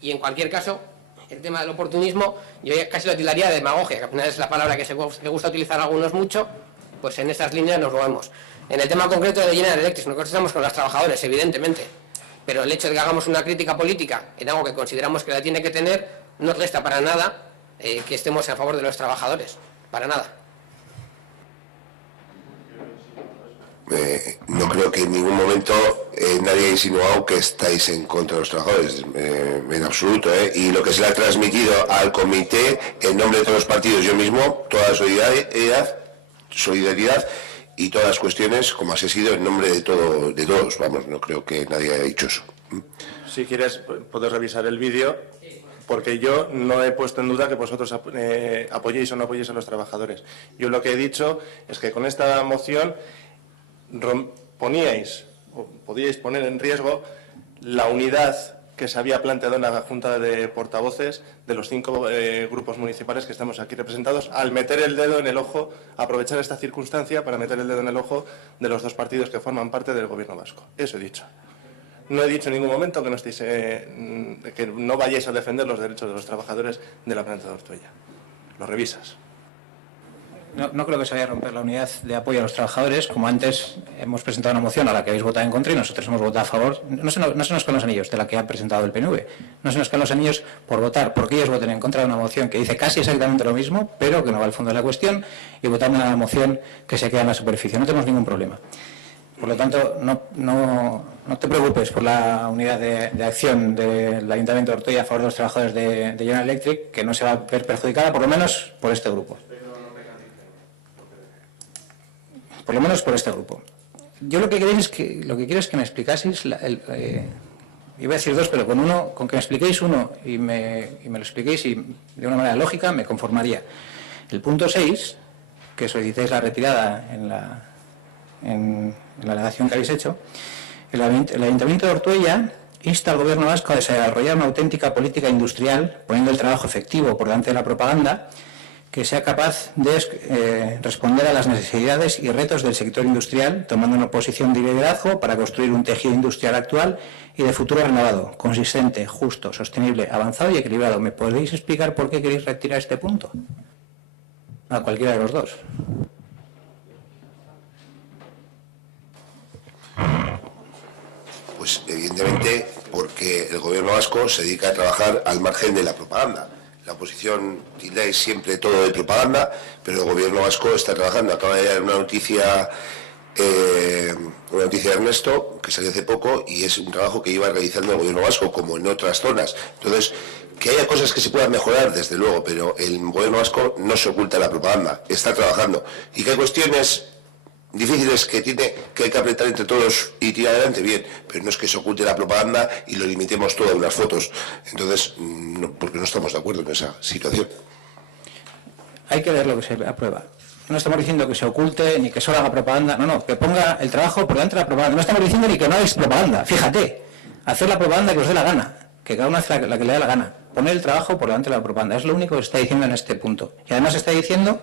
Y en cualquier caso, el tema del oportunismo, yo ya casi lo tildaría de demagogia, que al final es la palabra que gusta utilizar a algunos mucho, pues en esas líneas nos movemos. En el tema concreto de General Electric, nosotros estamos con los trabajadores, evidentemente, pero el hecho de que hagamos una crítica política en algo que consideramos que la tiene que tener, no resta para nada que estemos a favor de los trabajadores, para nada. No creo que en ningún momento nadie haya insinuado que estáis en contra de los trabajadores, en absoluto, y lo que se le ha transmitido al comité en nombre de todos los partidos, yo mismo, toda la solidaridad y todas las cuestiones, como así ha sido, en nombre de todos, vamos, no creo que nadie haya dicho eso. Si quieres, puedes revisar el vídeo, porque yo no he puesto en duda que vosotros apoyéis o no apoyéis a los trabajadores. Yo lo que he dicho es que con esta moción podíais poner en riesgo la unidad que se había planteado en la Junta de Portavoces de los 5 grupos municipales que estamos aquí representados, al meter el dedo en el ojo, aprovechar esta circunstancia para meter el dedo en el ojo de los 2 partidos que forman parte del Gobierno vasco. Eso he dicho. No he dicho en ningún momento que que no vayáis a defender los derechos de los trabajadores de la planta de Ortuella. Lo revisas. No creo que se vaya a romper la unidad de apoyo a los trabajadores. Como antes hemos presentado una moción a la que habéis votado en contra y nosotros hemos votado a favor. No se nos caen los anillos de la que ha presentado el PNV. No se nos caen los anillos por votar, porque ellos voten en contra de una moción que dice casi exactamente lo mismo, pero que no va al fondo de la cuestión, y votar una moción que se queda en la superficie. No tenemos ningún problema. Por lo tanto, no te preocupes por la unidad de acción del Ayuntamiento de Ortuella a favor de los trabajadores de General Electric, que no se va a ver perjudicada, por lo menos por este grupo. Por lo menos por este grupo. Yo lo que quiero es que me explicaseis, iba a decir 2, pero con que me expliquéis uno y me lo expliquéis de una manera lógica, me conformaría. El punto 6, que solicitáis la retirada en la alegación que habéis hecho, el Ayuntamiento de Ortuella insta al Gobierno vasco a desarrollar una auténtica política industrial, poniendo el trabajo efectivo por delante de la propaganda, que sea capaz de responder a las necesidades y retos del sector industrial, tomando una posición de liderazgo para construir un tejido industrial actual y de futuro renovado, consistente, justo, sostenible, avanzado y equilibrado. ¿Me podéis explicar por qué queréis retirar este punto? A cualquiera de los dos. Pues evidentemente porque el gobierno vasco se dedica a trabajar al margen de la propaganda. La oposición tildáis siempre todo de propaganda, pero el gobierno vasco está trabajando. Acaba de dar una noticia de Ernesto, que salió hace poco, y es un trabajo que iba realizando el gobierno vasco, como en otras zonas. Entonces, que haya cosas que se puedan mejorar, desde luego, pero el gobierno vasco no se oculta la propaganda, está trabajando. Y que hay cuestiones difíciles que hay que apretar entre todos y tirar adelante, bien, pero no es que se oculte la propaganda y lo limitemos todo a unas fotos. Entonces, porque no estamos de acuerdo en esa situación. Hay que ver lo que se aprueba. No estamos diciendo que se oculte ni que solo haga propaganda, no, que ponga el trabajo por delante de la propaganda. No estamos diciendo ni que no hagáis propaganda, fíjate, hacer la propaganda que os dé la gana, que cada uno hace la que le dé la gana, poner el trabajo por delante de la propaganda, es lo único que se está diciendo en este punto. Y además se está diciendo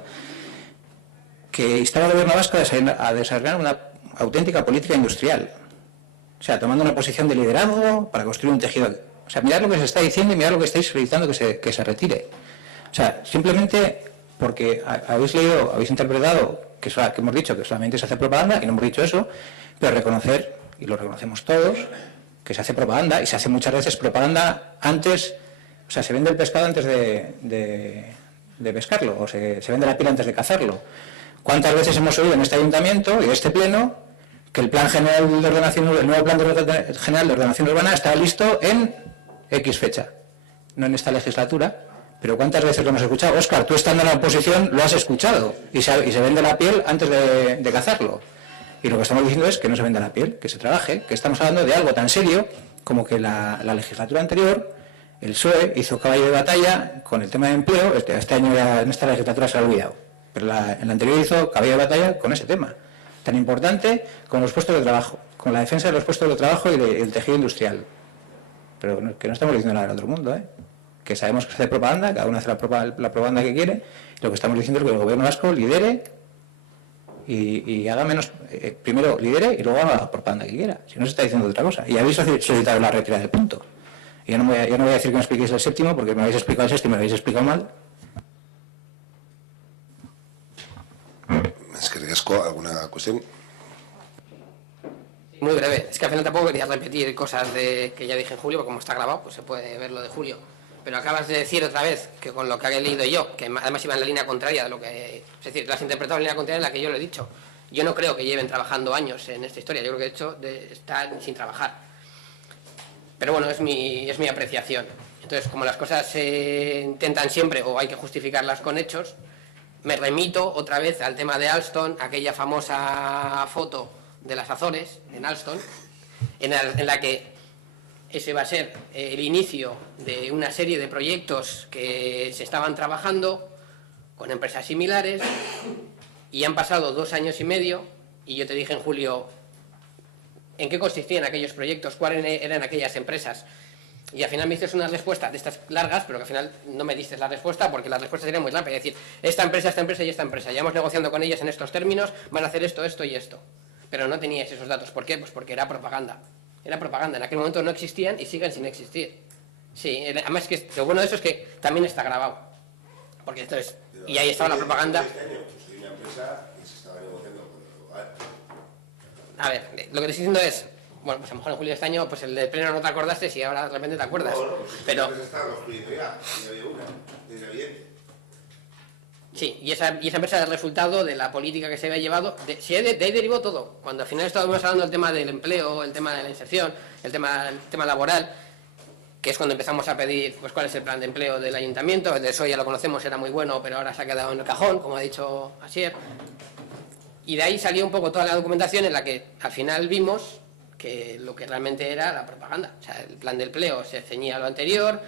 que instala al gobierno vasco a desarrollar una auténtica política industrial, o sea, tomando una posición de liderazgo para construir un tejido. O sea, mirad lo que se está diciendo y mirad lo que estáis solicitando que se retire. O sea, simplemente porque habéis leído, habéis interpretado que hemos dicho que solamente se hace propaganda, y no hemos dicho eso, pero reconocer, y lo reconocemos todos, que se hace propaganda, y se hace muchas veces propaganda antes, o sea, se vende el pescado antes de pescarlo, o se vende la piel antes de cazarlo. ¿Cuántas veces hemos oído en este ayuntamiento y en este pleno que el plan general de ordenación, el nuevo plan general de ordenación urbana está listo en X fecha? No en esta legislatura, pero ¿cuántas veces lo hemos escuchado? Óscar, tú estando en la oposición lo has escuchado y se vende la piel antes de cazarlo. Y lo que estamos diciendo es que no se venda la piel, que se trabaje, que estamos hablando de algo tan serio como que la legislatura anterior, el PSOE hizo caballo de batalla con el tema de empleo. Este año ya, en esta legislatura se ha olvidado, pero en la anterior hizo caballo de batalla con ese tema tan importante, con los puestos de trabajo, con la defensa de los puestos de trabajo y del tejido industrial. Pero que no estamos diciendo nada del otro mundo, que sabemos que se hace propaganda, cada uno hace la propaganda que quiere. Lo que estamos diciendo es que el gobierno vasco lidere y haga menos, primero lidere y luego haga la propaganda que quiera. Si no, se está diciendo otra cosa. Y habéis solicitado la retirada del punto. Y yo no voy a decir que me expliquéis el séptimo, porque me habéis explicado el séptimo y me habéis explicado mal. Es que Riesco, ¿alguna cuestión? Muy breve, es que al final tampoco quería repetir cosas que ya dije en julio, porque como está grabado, pues se puede ver lo de julio. Pero acabas de decir otra vez que con lo que he leído yo, que además iba en la línea contraria de lo que... Es decir, lo has interpretado en la línea contraria en la que yo lo he dicho. Yo no creo que lleven trabajando años en esta historia, yo creo que de hecho están sin trabajar. Pero bueno, es mi apreciación. Entonces, como las cosas se intentan siempre o hay que justificarlas con hechos, me remito otra vez al tema de Alstom, aquella famosa foto de las Azores, en Alstom, en la que ese va a ser el inicio de una serie de proyectos que se estaban trabajando con empresas similares, y han pasado 2 años y medio, y yo te dije en julio en qué consistían aquellos proyectos, cuáles eran aquellas empresas. Y al final me hiciste una respuesta de estas largas, pero que al final no me diste la respuesta, porque la respuesta sería muy larga. Es decir, esta empresa y esta empresa, ya hemos negociando con ellas en estos términos, van a hacer esto, esto y esto. Pero no teníais esos datos. ¿Por qué? Pues porque era propaganda. Era propaganda. En aquel momento no existían y siguen sin existir. Sí, además que lo bueno de eso es que también está grabado. Porque entonces, y ahí estaba la propaganda. A ver, lo que te estoy diciendo es, bueno, pues a lo mejor en julio de este año, pues el de pleno no te acordaste, si ahora de repente te acuerdas. Pero sí, y esa empresa es el resultado de la política que se había llevado. De ahí derivó todo. Cuando al final estábamos hablando del tema del empleo, el tema de la inserción, el tema laboral, que es cuando empezamos a pedir pues cuál es el plan de empleo del ayuntamiento. El de eso ya lo conocemos, era muy bueno, pero ahora se ha quedado en el cajón, como ha dicho Asier. Y de ahí salió un poco toda la documentación en la que al final vimos que lo que realmente era la propaganda. O sea, el plan de empleo se ceñía a lo anterior,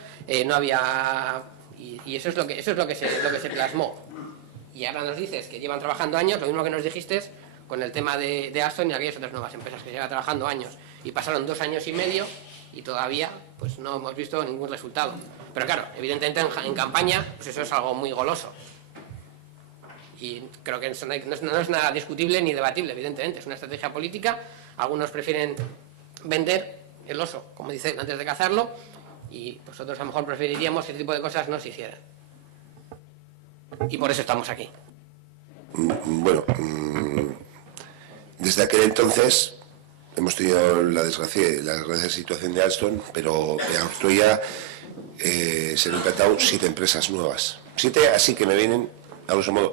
no había... Y eso es lo que se plasmó. Y ahora nos dices que llevan trabajando años, lo mismo que nos dijiste con el tema de Alstom y aquellas otras nuevas empresas que llevan trabajando años. Y pasaron 2 años y medio y todavía pues no hemos visto ningún resultado. Pero claro, evidentemente en campaña pues eso es algo muy goloso. Y creo que no es nada discutible ni debatible, evidentemente. Es una estrategia política. Algunos prefieren vender el oso, como dice, antes de cazarlo, y nosotros a lo mejor preferiríamos que ese tipo de cosas no se hicieran. Y por eso estamos aquí. Bueno, desde aquel entonces hemos tenido la desgraciada situación de Alstom, pero en Ortuella se han implantado 7 empresas nuevas. 7 así que me vienen, a grosso modo.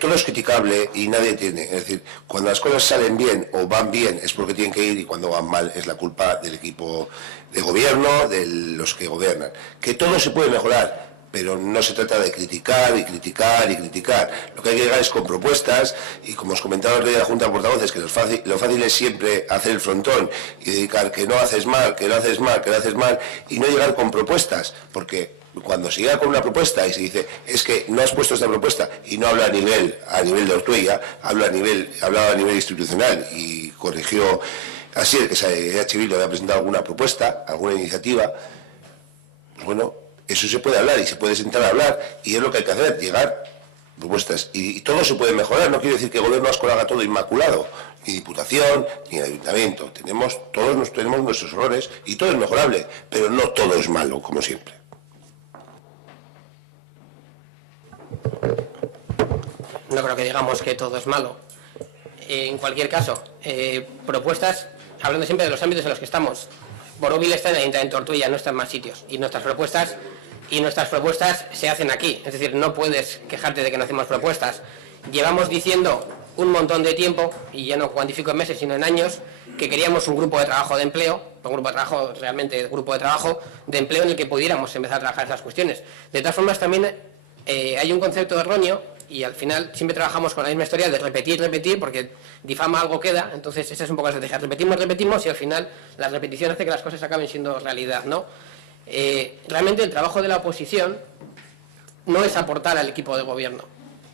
Todo es criticable y nadie tiene. Es decir, cuando las cosas salen bien o van bien es porque tienen que ir, y cuando van mal es la culpa del equipo de gobierno, de los que gobiernan. Que todo se puede mejorar, pero no se trata de criticar y criticar y criticar. Lo que hay que llegar es con propuestas, y como os comentaba el rey de la Junta de Portavoces, que lo fácil es siempre hacer el frontón y dedicar que no haces mal, que lo haces mal, que lo haces mal, y no llegar con propuestas, porque cuando se llega con una propuesta y se dice es que no has puesto esta propuesta, y no habla a nivel de Ortuella, hablaba a nivel institucional, y corrigió así el que EH Bildu había presentado alguna propuesta, alguna iniciativa, pues bueno, eso se puede hablar y se puede sentar a hablar, y es lo que hay que hacer, llegar propuestas, y todo se puede mejorar. No quiere decir que el gobierno vasco lo haga todo inmaculado, ni Diputación, ni el Ayuntamiento. Todos tenemos nuestros errores y todo es mejorable, pero no todo es malo, como siempre. No creo que digamos que todo es malo. En cualquier caso, propuestas, hablando siempre de los ámbitos en los que estamos. Borovil está en el Ayuntamiento de Ortuella, no está en más sitios. Y nuestras propuestas se hacen aquí. Es decir, no puedes quejarte de que no hacemos propuestas. Llevamos diciendo un montón de tiempo, y ya no cuantifico en meses, sino en años, que queríamos un grupo de trabajo de empleo, grupo de trabajo de empleo en el que pudiéramos empezar a trabajar esas cuestiones. De todas formas, también hay un concepto erróneo, y al final siempre trabajamos con la misma historia de repetir, porque difama algo queda. Entonces esa es un poco la estrategia. Repetimos, y al final la repetición hace que las cosas acaben siendo realidad, ¿no? Realmente el trabajo de la oposición no es aportar al equipo de gobierno,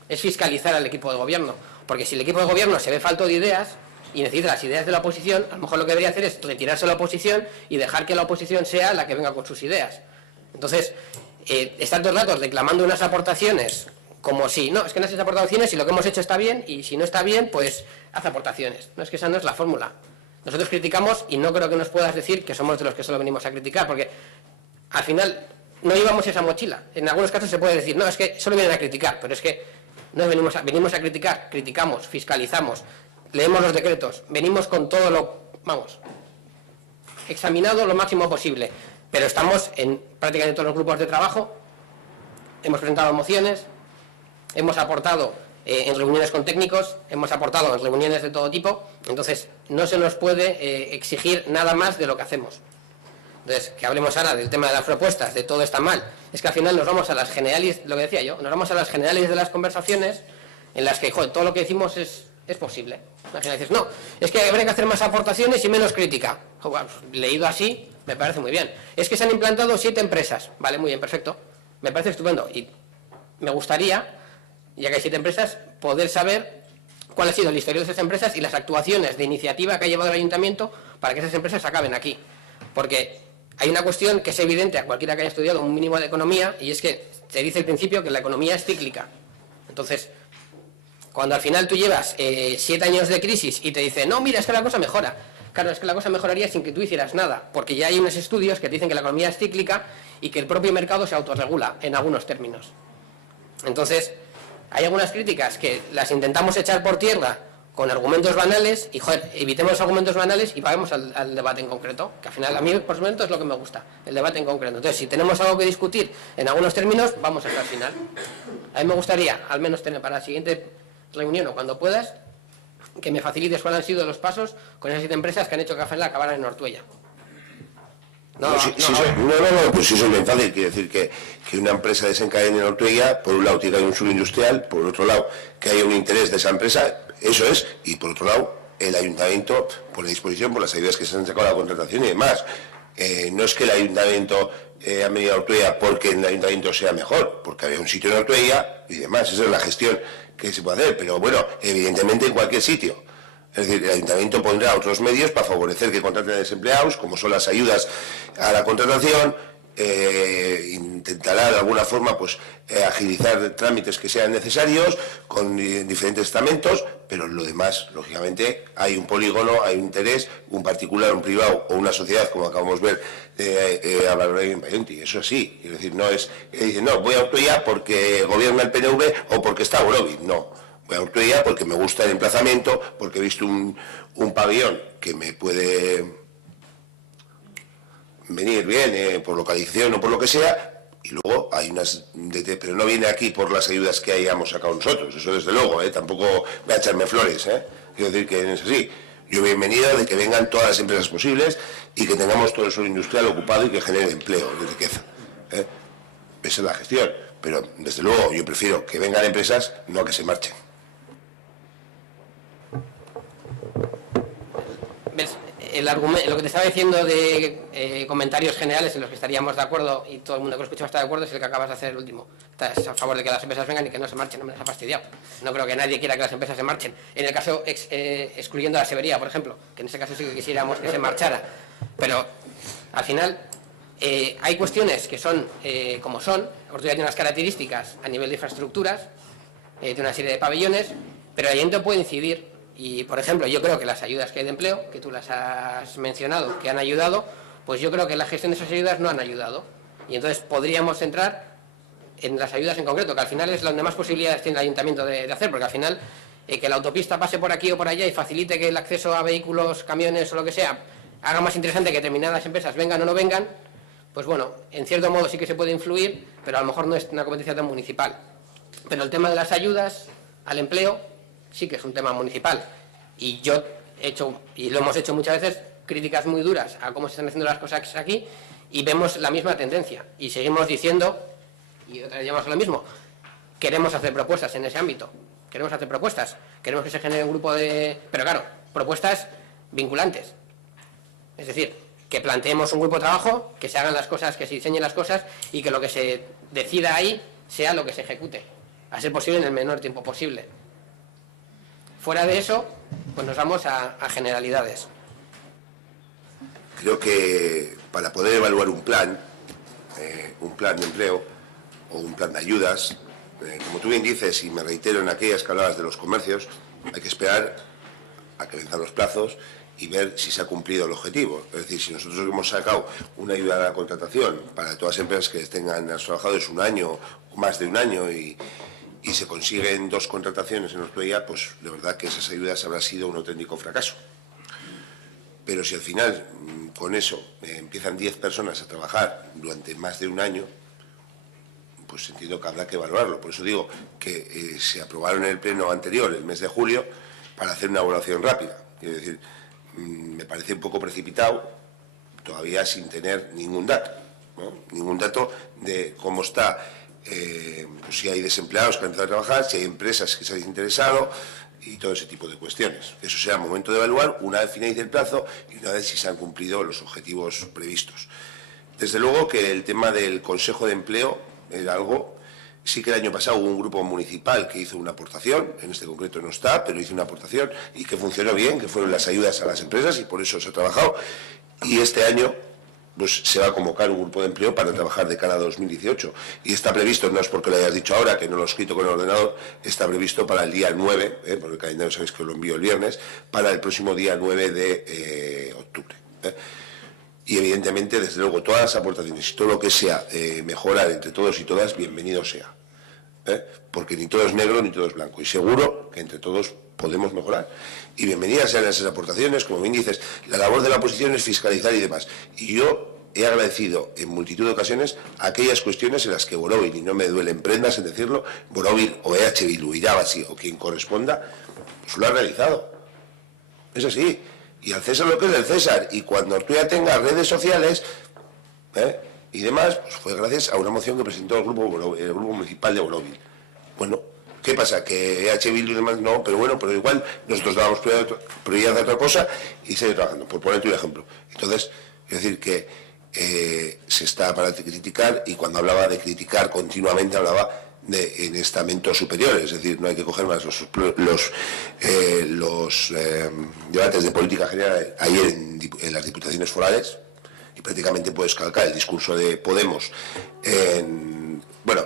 es fiscalizar al equipo de gobierno, porque si el equipo de gobierno se ve falto de ideas y necesita las ideas de la oposición, a lo mejor lo que debería hacer es retirarse de la oposición y dejar que la oposición sea la que venga con sus ideas. Entonces, estar todo el rato reclamando unas aportaciones como si, no, es que no has hecho aportaciones y lo que hemos hecho está bien, y si no está bien, pues haz aportaciones. No, es que esa no es la fórmula. Nosotros criticamos, y no creo que nos puedas decir que somos de los que solo venimos a criticar, porque al final no llevamos esa mochila. En algunos casos se puede decir, no, es que solo vienen a criticar, pero es que no venimos a criticar, criticamos, fiscalizamos, leemos los decretos, venimos con todo examinado lo máximo posible, pero estamos en prácticamente todos los grupos de trabajo, hemos presentado mociones, hemos aportado en reuniones con técnicos, hemos aportado en reuniones de todo tipo. Entonces no se nos puede exigir nada más de lo que hacemos. Entonces, que hablemos ahora del tema de las propuestas, de todo está mal, es que al final nos vamos a las generales, lo que decía yo, nos vamos a las generales de las conversaciones, en las que, joder, todo lo que decimos es posible. La gente dice, no, es que habría que hacer más aportaciones y menos crítica. Joder, leído así, me parece muy bien. Es que se han implantado 7 empresas. Vale, muy bien, perfecto. Me parece estupendo. Y me gustaría, ya que hay 7 empresas, poder saber cuál ha sido el historial de esas empresas y las actuaciones de iniciativa que ha llevado el ayuntamiento para que esas empresas acaben aquí. Porque hay una cuestión que es evidente a cualquiera que haya estudiado un mínimo de economía, y es que se dice al principio que la economía es cíclica. Entonces, cuando al final tú llevas 7 años de crisis y te dicen, no, mira, es que la cosa mejora. Claro, es que la cosa mejoraría sin que tú hicieras nada, porque ya hay unos estudios que te dicen que la economía es cíclica y que el propio mercado se autorregula en algunos términos. Entonces, hay algunas críticas que las intentamos echar por tierra con argumentos banales y, joder, evitemos los argumentos banales y vayamos al debate en concreto, que al final a mí, por supuesto, es lo que me gusta, el debate en concreto. Entonces, si tenemos algo que discutir en algunos términos, vamos hasta el final. A mí me gustaría, al menos tener para la siguiente reunión o cuando puedas, que me facilites cuáles han sido los pasos con esas 7 empresas que han hecho que Café acabaran en Ortuella. Pues sí, eso es bien fácil. Quiere decir que una empresa desencadene en Ortuella, por un lado tiene que haber un suelo industrial, por otro lado que haya un interés de esa empresa, eso es, y por otro lado el ayuntamiento pone disposición por las ayudas que se han sacado a la contratación y demás. No es que el ayuntamiento ha venido a Ortuella porque el ayuntamiento sea mejor, porque había un sitio en Ortuella y demás, esa es la gestión que se puede hacer, pero bueno, evidentemente en cualquier sitio. Es decir, el ayuntamiento pondrá otros medios para favorecer que contraten a desempleados, como son las ayudas a la contratación, intentará de alguna forma pues agilizar trámites que sean necesarios con diferentes estamentos, pero en lo demás, lógicamente, hay un polígono, hay un interés, un particular, un privado o una sociedad, como acabamos de ver a Barbara en Payonti. Eso sí, es decir, no es no, voy a Ortuella porque gobierna el PNV o porque está Borovil, no. Voy a Ortuella porque me gusta el emplazamiento, porque he visto un pabellón que me puede venir bien por localización o por lo que sea, y luego hay unas, pero no viene aquí por las ayudas que hayamos sacado nosotros, eso desde luego, tampoco voy a echarme flores, quiero decir que no es así. Yo bienvenido de que vengan todas las empresas posibles y que tengamos todo el suelo industrial ocupado y que genere empleo y riqueza. Esa es la gestión, pero desde luego yo prefiero que vengan empresas, no a que se marchen. El argumento, lo que te estaba diciendo de comentarios generales en los que estaríamos de acuerdo y todo el mundo que lo escucha está de acuerdo es el que acabas de hacer el último. Estás a favor de que las empresas vengan y que no se marchen, no me las ha fastidiado. No creo que nadie quiera que las empresas se marchen. En el caso, excluyendo la Severía, por ejemplo, que en ese caso sí que quisiéramos que se marchara. Pero, al final, hay cuestiones que son como son. Ortuella tiene unas características a nivel de infraestructuras, de una serie de pabellones, pero el ayuntamiento puede incidir. Y, por ejemplo, yo creo que las ayudas que hay de empleo, que tú las has mencionado, que han ayudado, pues yo creo que la gestión de esas ayudas no han ayudado. Y entonces podríamos centrar en las ayudas en concreto, que al final es donde más posibilidades tiene el ayuntamiento de hacer, porque al final que la autopista pase por aquí o por allá y facilite que el acceso a vehículos, camiones o lo que sea, haga más interesante que determinadas empresas vengan o no vengan, pues bueno, en cierto modo sí que se puede influir, pero a lo mejor no es una competencia tan municipal. Pero el tema de las ayudas al empleo sí que es un tema municipal, y yo he hecho, y lo hemos hecho muchas veces, críticas muy duras a cómo se están haciendo las cosas aquí, y vemos la misma tendencia, y seguimos diciendo, y otra vez llamamos a lo mismo, queremos hacer propuestas en ese ámbito, queremos hacer propuestas, queremos que se genere un grupo de... pero claro, propuestas vinculantes, es decir, que planteemos un grupo de trabajo, que se hagan las cosas, que se diseñen las cosas, y que lo que se decida ahí sea lo que se ejecute, a ser posible en el menor tiempo posible. Fuera de eso, pues nos vamos a generalidades. Creo que para poder evaluar un plan de empleo o un plan de ayudas, como tú bien dices, y me reitero en aquellas que hablabas de los comercios, hay que esperar a que venzan los plazos y ver si se ha cumplido el objetivo. Es decir, si nosotros hemos sacado una ayuda a la contratación para todas las empresas que tengan a los trabajadores un año o más de un año y se consiguen 2 contrataciones en Ortuella, pues de verdad que esas ayudas habrá sido un auténtico fracaso. Pero si al final con eso empiezan 10 personas a trabajar durante más de un año, pues entiendo que habrá que evaluarlo. Por eso digo que se aprobaron en el pleno anterior, el mes de julio, para hacer una evaluación rápida. Quiero decir, me parece un poco precipitado, todavía sin tener ningún dato, ¿no? Ningún dato de cómo está, pues si hay desempleados que han empezado a trabajar, si hay empresas que se han interesado y todo ese tipo de cuestiones. Eso será el momento de evaluar una vez finalice el plazo y una vez si se han cumplido los objetivos previstos. Desde luego que el tema del Consejo de Empleo era algo... Sí que el año pasado hubo un grupo municipal que hizo una aportación, en este concreto no está, pero hizo una aportación y que funcionó bien, que fueron las ayudas a las empresas y por eso se ha trabajado. Y este año pues se va a convocar un grupo de empleo para trabajar de cara a 2018. Y está previsto, no es porque lo hayas dicho ahora, que no lo he escrito con el ordenador, está previsto para el día 9, porque el calendario sabéis que lo envío el viernes, para el próximo día 9 de octubre. Y evidentemente, desde luego, todas las aportaciones y todo lo que sea mejorar entre todos y todas, bienvenido sea. Porque ni todo es negro ni todo es blanco. Y seguro que entre todos podemos mejorar. Y bienvenidas sean esas aportaciones, como bien dices, la labor de la oposición es fiscalizar y demás. Y yo he agradecido en multitud de ocasiones aquellas cuestiones en las que Borovil, y no me duelen prendas en decirlo, Borovil o EH Bildu, Irabazi o quien corresponda, pues lo ha realizado. Es así. Y al César lo que es del César. Y cuando Ortuella tenga redes sociales y demás, pues fue gracias a una moción que presentó el grupo municipal de Borovil. Bueno, ¿qué pasa? Que EH Bildu y demás no, pero bueno, pero igual nosotros dábamos prioridad a otra cosa y sigue trabajando, por ponerte un ejemplo. Entonces, es decir que se está para criticar, y cuando hablaba de criticar continuamente hablaba en estamentos superiores, es decir, no hay que coger más los debates de política general ayer en las diputaciones forales, y prácticamente puedes calcar el discurso de Podemos bueno,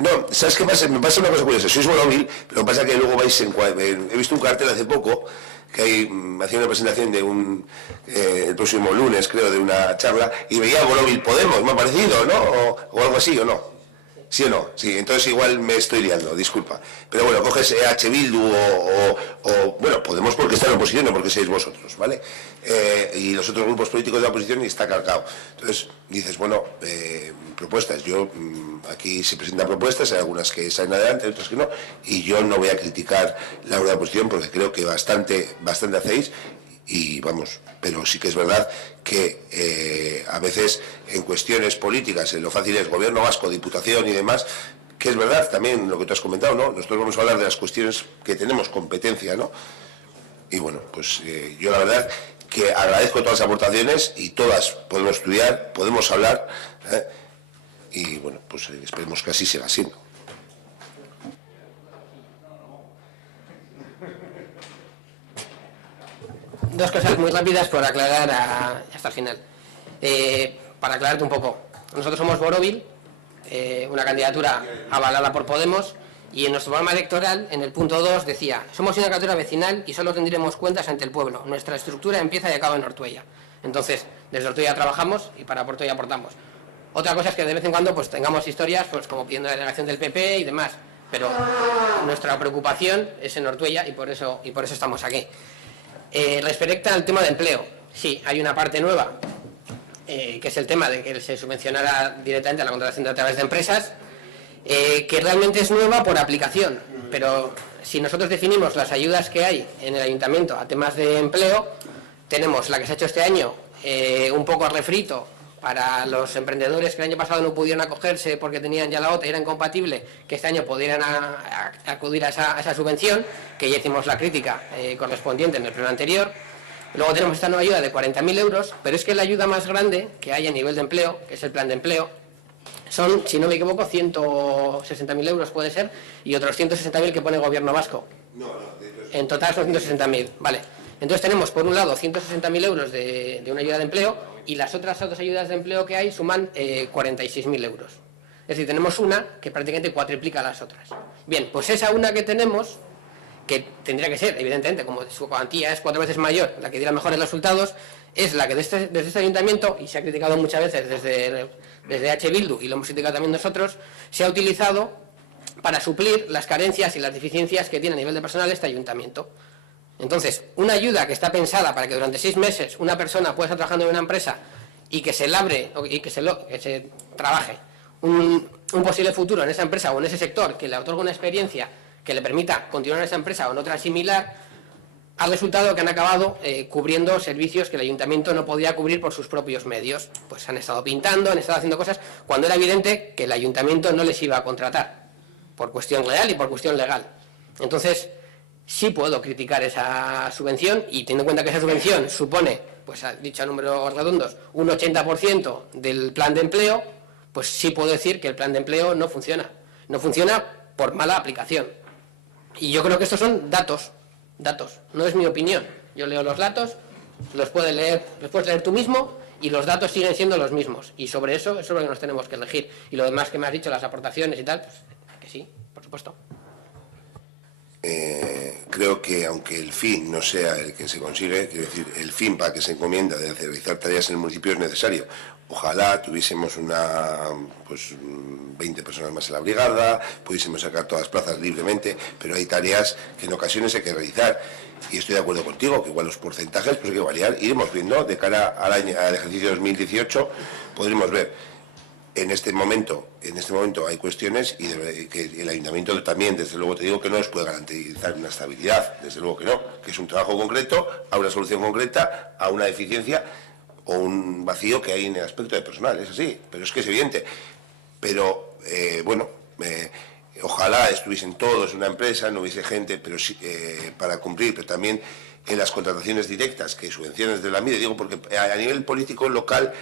no, ¿sabes qué pasa? Me pasa una cosa curiosa, sois Borovil, pero lo que pasa es que luego vais he visto un cartel hace poco que hay, hacía una presentación de el próximo lunes, creo, de una charla, y veía Borovil Podemos, me ha parecido, ¿no? O algo así, ¿o no? ¿Sí o no? Sí, entonces igual me estoy liando, disculpa. Pero bueno, coges H. Bildu o bueno, Podemos porque está en la oposición, no porque seáis vosotros, ¿vale? Y los otros grupos políticos de la oposición y está calcado. Entonces dices, bueno, propuestas. Yo, aquí se presentan propuestas, hay algunas que salen adelante, otras que no, y yo no voy a criticar la obra de oposición porque creo que bastante hacéis. Y vamos, pero sí que es verdad que a veces en cuestiones políticas, en lo fácil es gobierno vasco, diputación y demás, que es verdad también lo que tú has comentado, ¿no? Nosotros vamos a hablar de las cuestiones que tenemos competencia, ¿no? Y bueno, pues yo la verdad que agradezco todas las aportaciones y todas podemos estudiar, podemos hablar, y bueno, pues esperemos que así siga siendo. Dos cosas muy rápidas por aclarar hasta el final. Para aclararte un poco, nosotros somos Borovil, una candidatura avalada por Podemos, y en nuestro programa electoral, en el punto 2, decía: somos una candidatura vecinal y solo tendremos cuentas ante el pueblo. Nuestra estructura empieza y acaba en Ortuella. Entonces, desde Ortuella trabajamos y para Ortuella aportamos. Otra cosa es que de vez en cuando pues tengamos historias pues como pidiendo la delegación del PP y demás, pero nuestra preocupación es en Ortuella y por eso estamos aquí. Respecto al tema de empleo, sí, hay una parte nueva, que es el tema de que se subvencionará directamente la contratación a través de empresas, que realmente es nueva por aplicación, pero si nosotros definimos las ayudas que hay en el ayuntamiento a temas de empleo, tenemos la que se ha hecho este año, un poco refrito para los emprendedores que el año pasado no pudieron acogerse porque tenían ya la otra y era incompatible, que este año pudieran acudir a esa subvención, que ya hicimos la crítica correspondiente en el pleno anterior. Luego tenemos esta nueva ayuda de 40.000 euros, pero es que la ayuda más grande que hay a nivel de empleo, que es el plan de empleo, son, si no me equivoco, 160.000 euros puede ser, y otros 160.000 que pone el gobierno vasco. En total son 160.000, vale. Entonces tenemos, por un lado, 160.000 euros de una ayuda de empleo, y las otras dos ayudas de empleo que hay suman 46.000 euros. Es decir, tenemos una que prácticamente cuatriplica a las otras. Bien, pues esa una que tenemos, que tendría que ser, evidentemente, como su cuantía es 4 veces mayor, la que diera mejores resultados, es la que desde este ayuntamiento, y se ha criticado muchas veces desde H. Bildu, y lo hemos criticado también nosotros, se ha utilizado para suplir las carencias y las deficiencias que tiene a nivel de personal este ayuntamiento. Entonces, una ayuda que está pensada para que durante 6 meses una persona pueda estar trabajando en una empresa y que se labre y que se trabaje un posible futuro en esa empresa o en ese sector, que le otorgue una experiencia que le permita continuar en esa empresa o en otra similar, ha resultado que han acabado cubriendo servicios que el ayuntamiento no podía cubrir por sus propios medios. Pues han estado pintando, han estado haciendo cosas cuando era evidente que el ayuntamiento no les iba a contratar, por cuestión real y por cuestión legal. Entonces, sí puedo criticar esa subvención, y teniendo en cuenta que esa subvención supone, pues dicho a números redondos, un 80% del plan de empleo, pues sí puedo decir que el plan de empleo no funciona. No funciona por mala aplicación. Y yo creo que estos son datos, no es mi opinión. Yo leo los datos, los puedes leer tú mismo, y los datos siguen siendo los mismos. Y sobre eso es sobre lo que nos tenemos que elegir. Y lo demás que me has dicho, las aportaciones y tal, pues que sí, por supuesto. Creo que aunque el fin no sea el que se consigue, quiero decir, el fin para que se encomienda de realizar tareas en el municipio es necesario. Ojalá tuviésemos 20 personas más en la brigada, pudiésemos sacar todas las plazas libremente, pero hay tareas que en ocasiones hay que realizar. Y estoy de acuerdo contigo, que igual los porcentajes pues hay que variar. Iremos viendo de cara al ejercicio 2018, podremos ver. En este momento hay cuestiones y que el ayuntamiento también, desde luego te digo que no les puede garantizar una estabilidad, desde luego que no, que es un trabajo concreto, a una solución concreta, a una deficiencia o un vacío que hay en el aspecto de personal, es así, pero es que es evidente. Pero ojalá estuviesen todos en una empresa, no hubiese gente, pero sí, para cumplir, pero también en las contrataciones directas, que subvenciones de la MIDE, digo porque a nivel político local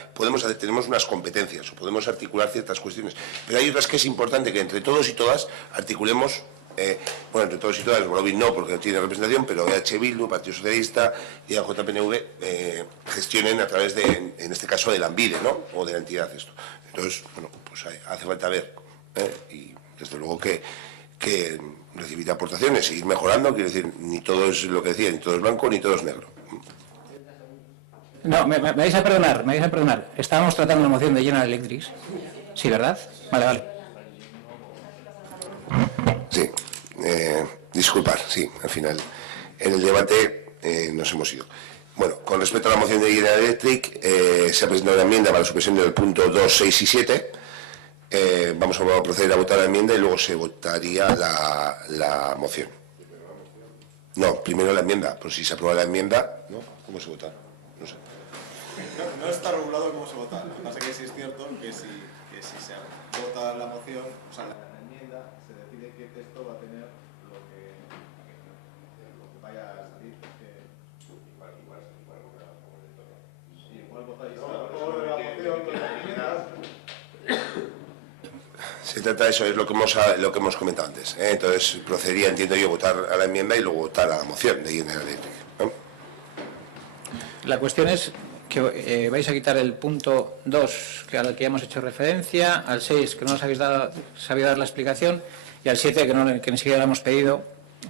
tenemos unas competencias o podemos articular ciertas cuestiones, pero hay otras que es importante que entre todos y todas articulemos bueno, entre todos y todas, Morovis no, porque no tiene representación, pero EH Bildu, Partido Socialista y AJPNV gestionen a través de, en este caso, de Lanbide, ¿no? O de la entidad esto. Entonces, bueno, pues hace falta ver, y desde luego que recibir aportaciones, seguir mejorando, quiere decir, ni todo es lo que decía, ni todo es blanco, ni todo es negro. No, me vais a perdonar, Estábamos tratando la moción de General Electric. Sí, ¿verdad? Vale. Sí, Disculpar, sí, al final, en el debate nos hemos ido. Bueno, con respecto a la moción de General Electric, se ha presentado una enmienda para la supresión del punto 2, 6 y 7. Vamos a proceder a votar la enmienda y luego se votaría la moción. No, primero la enmienda, pues si se aprueba la enmienda, ¿no? ¿Cómo se vota? No sé. No está regulado cómo se vota. Lo que pasa es que sí es cierto que si se vota la moción, o sea, la enmienda, se decide qué texto va a tener lo que vaya a salir. Igual votáis a favor de la moción con la enmienda. Se trata de eso, es lo que hemos comentado antes. Entonces procedería, entiendo yo, votar a la enmienda y luego votar a la moción de General Electric, ¿no? La cuestión es que vais a quitar el punto 2, al que ya hemos hecho referencia, al 6, que no nos habéis sabido dar la explicación, y al 7, que ni siquiera lo hemos pedido,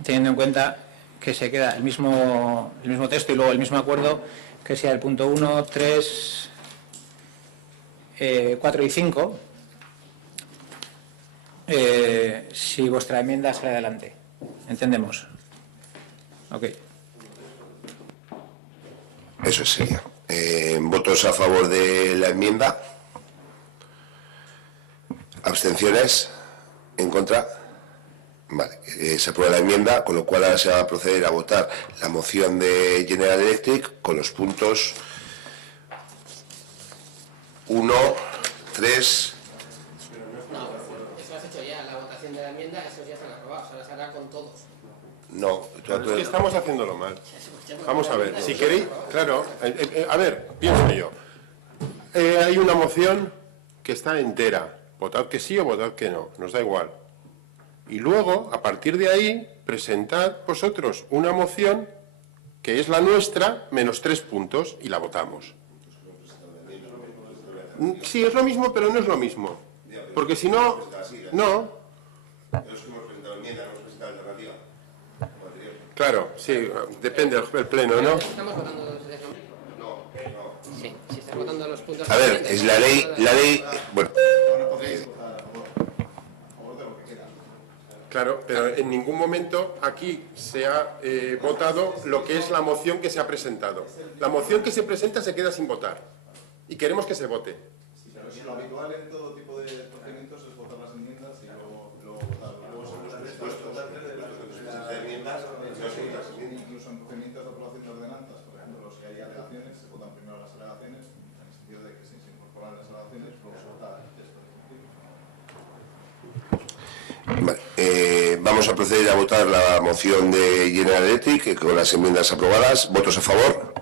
teniendo en cuenta que se queda el mismo texto y luego el mismo acuerdo, que sea el punto 1, 3, 4 y 5, si vuestra enmienda sale adelante. ¿Entendemos? Ok. Eso sería. ¿Votos a favor de la enmienda? ¿Abstenciones? ¿En contra? Vale, se aprueba la enmienda, con lo cual ahora se va a proceder a votar la moción de General Electric con los puntos 1, 3... No, eso has hecho ya, la votación de la enmienda, esos ya están aprobados, ahora se hará con todos. No, es que estamos haciéndolo mal. Vamos a ver, si queréis, claro, a ver, pienso yo. Hay una moción que está entera. Votad que sí o votad que no, nos da igual. Y luego, a partir de ahí, presentad vosotros una moción que es la nuestra, menos 3 puntos, y la votamos. Sí, es lo mismo, pero no es lo mismo. Porque si no, no. Claro, sí, depende del pleno, ¿no? Estamos votando desde... Sí, si estás votando los puntos... A ver, es la ley, bueno... Claro, pero en ningún momento aquí se ha votado lo que es la moción que se ha presentado. La moción que se presenta se queda sin votar. Y queremos que se vote. Lo habitual en todo tipo de procedimientos es votar las enmiendas y luego votar. Luego son los presupuestos de enmiendas, incluso en procedimientos de aprobación de ordenanzas, por ejemplo, los que hay alegaciones, se votan primero las alegaciones, en el sentido de que si se incorporan las alegaciones, luego se vota el texto definitivo. Vale, vamos a proceder a votar la moción de General Electric con las enmiendas aprobadas. ¿Votos a favor?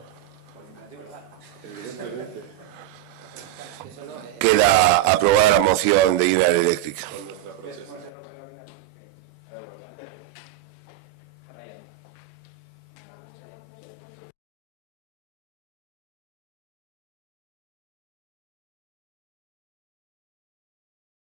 Queda aprobada la moción de General Electric.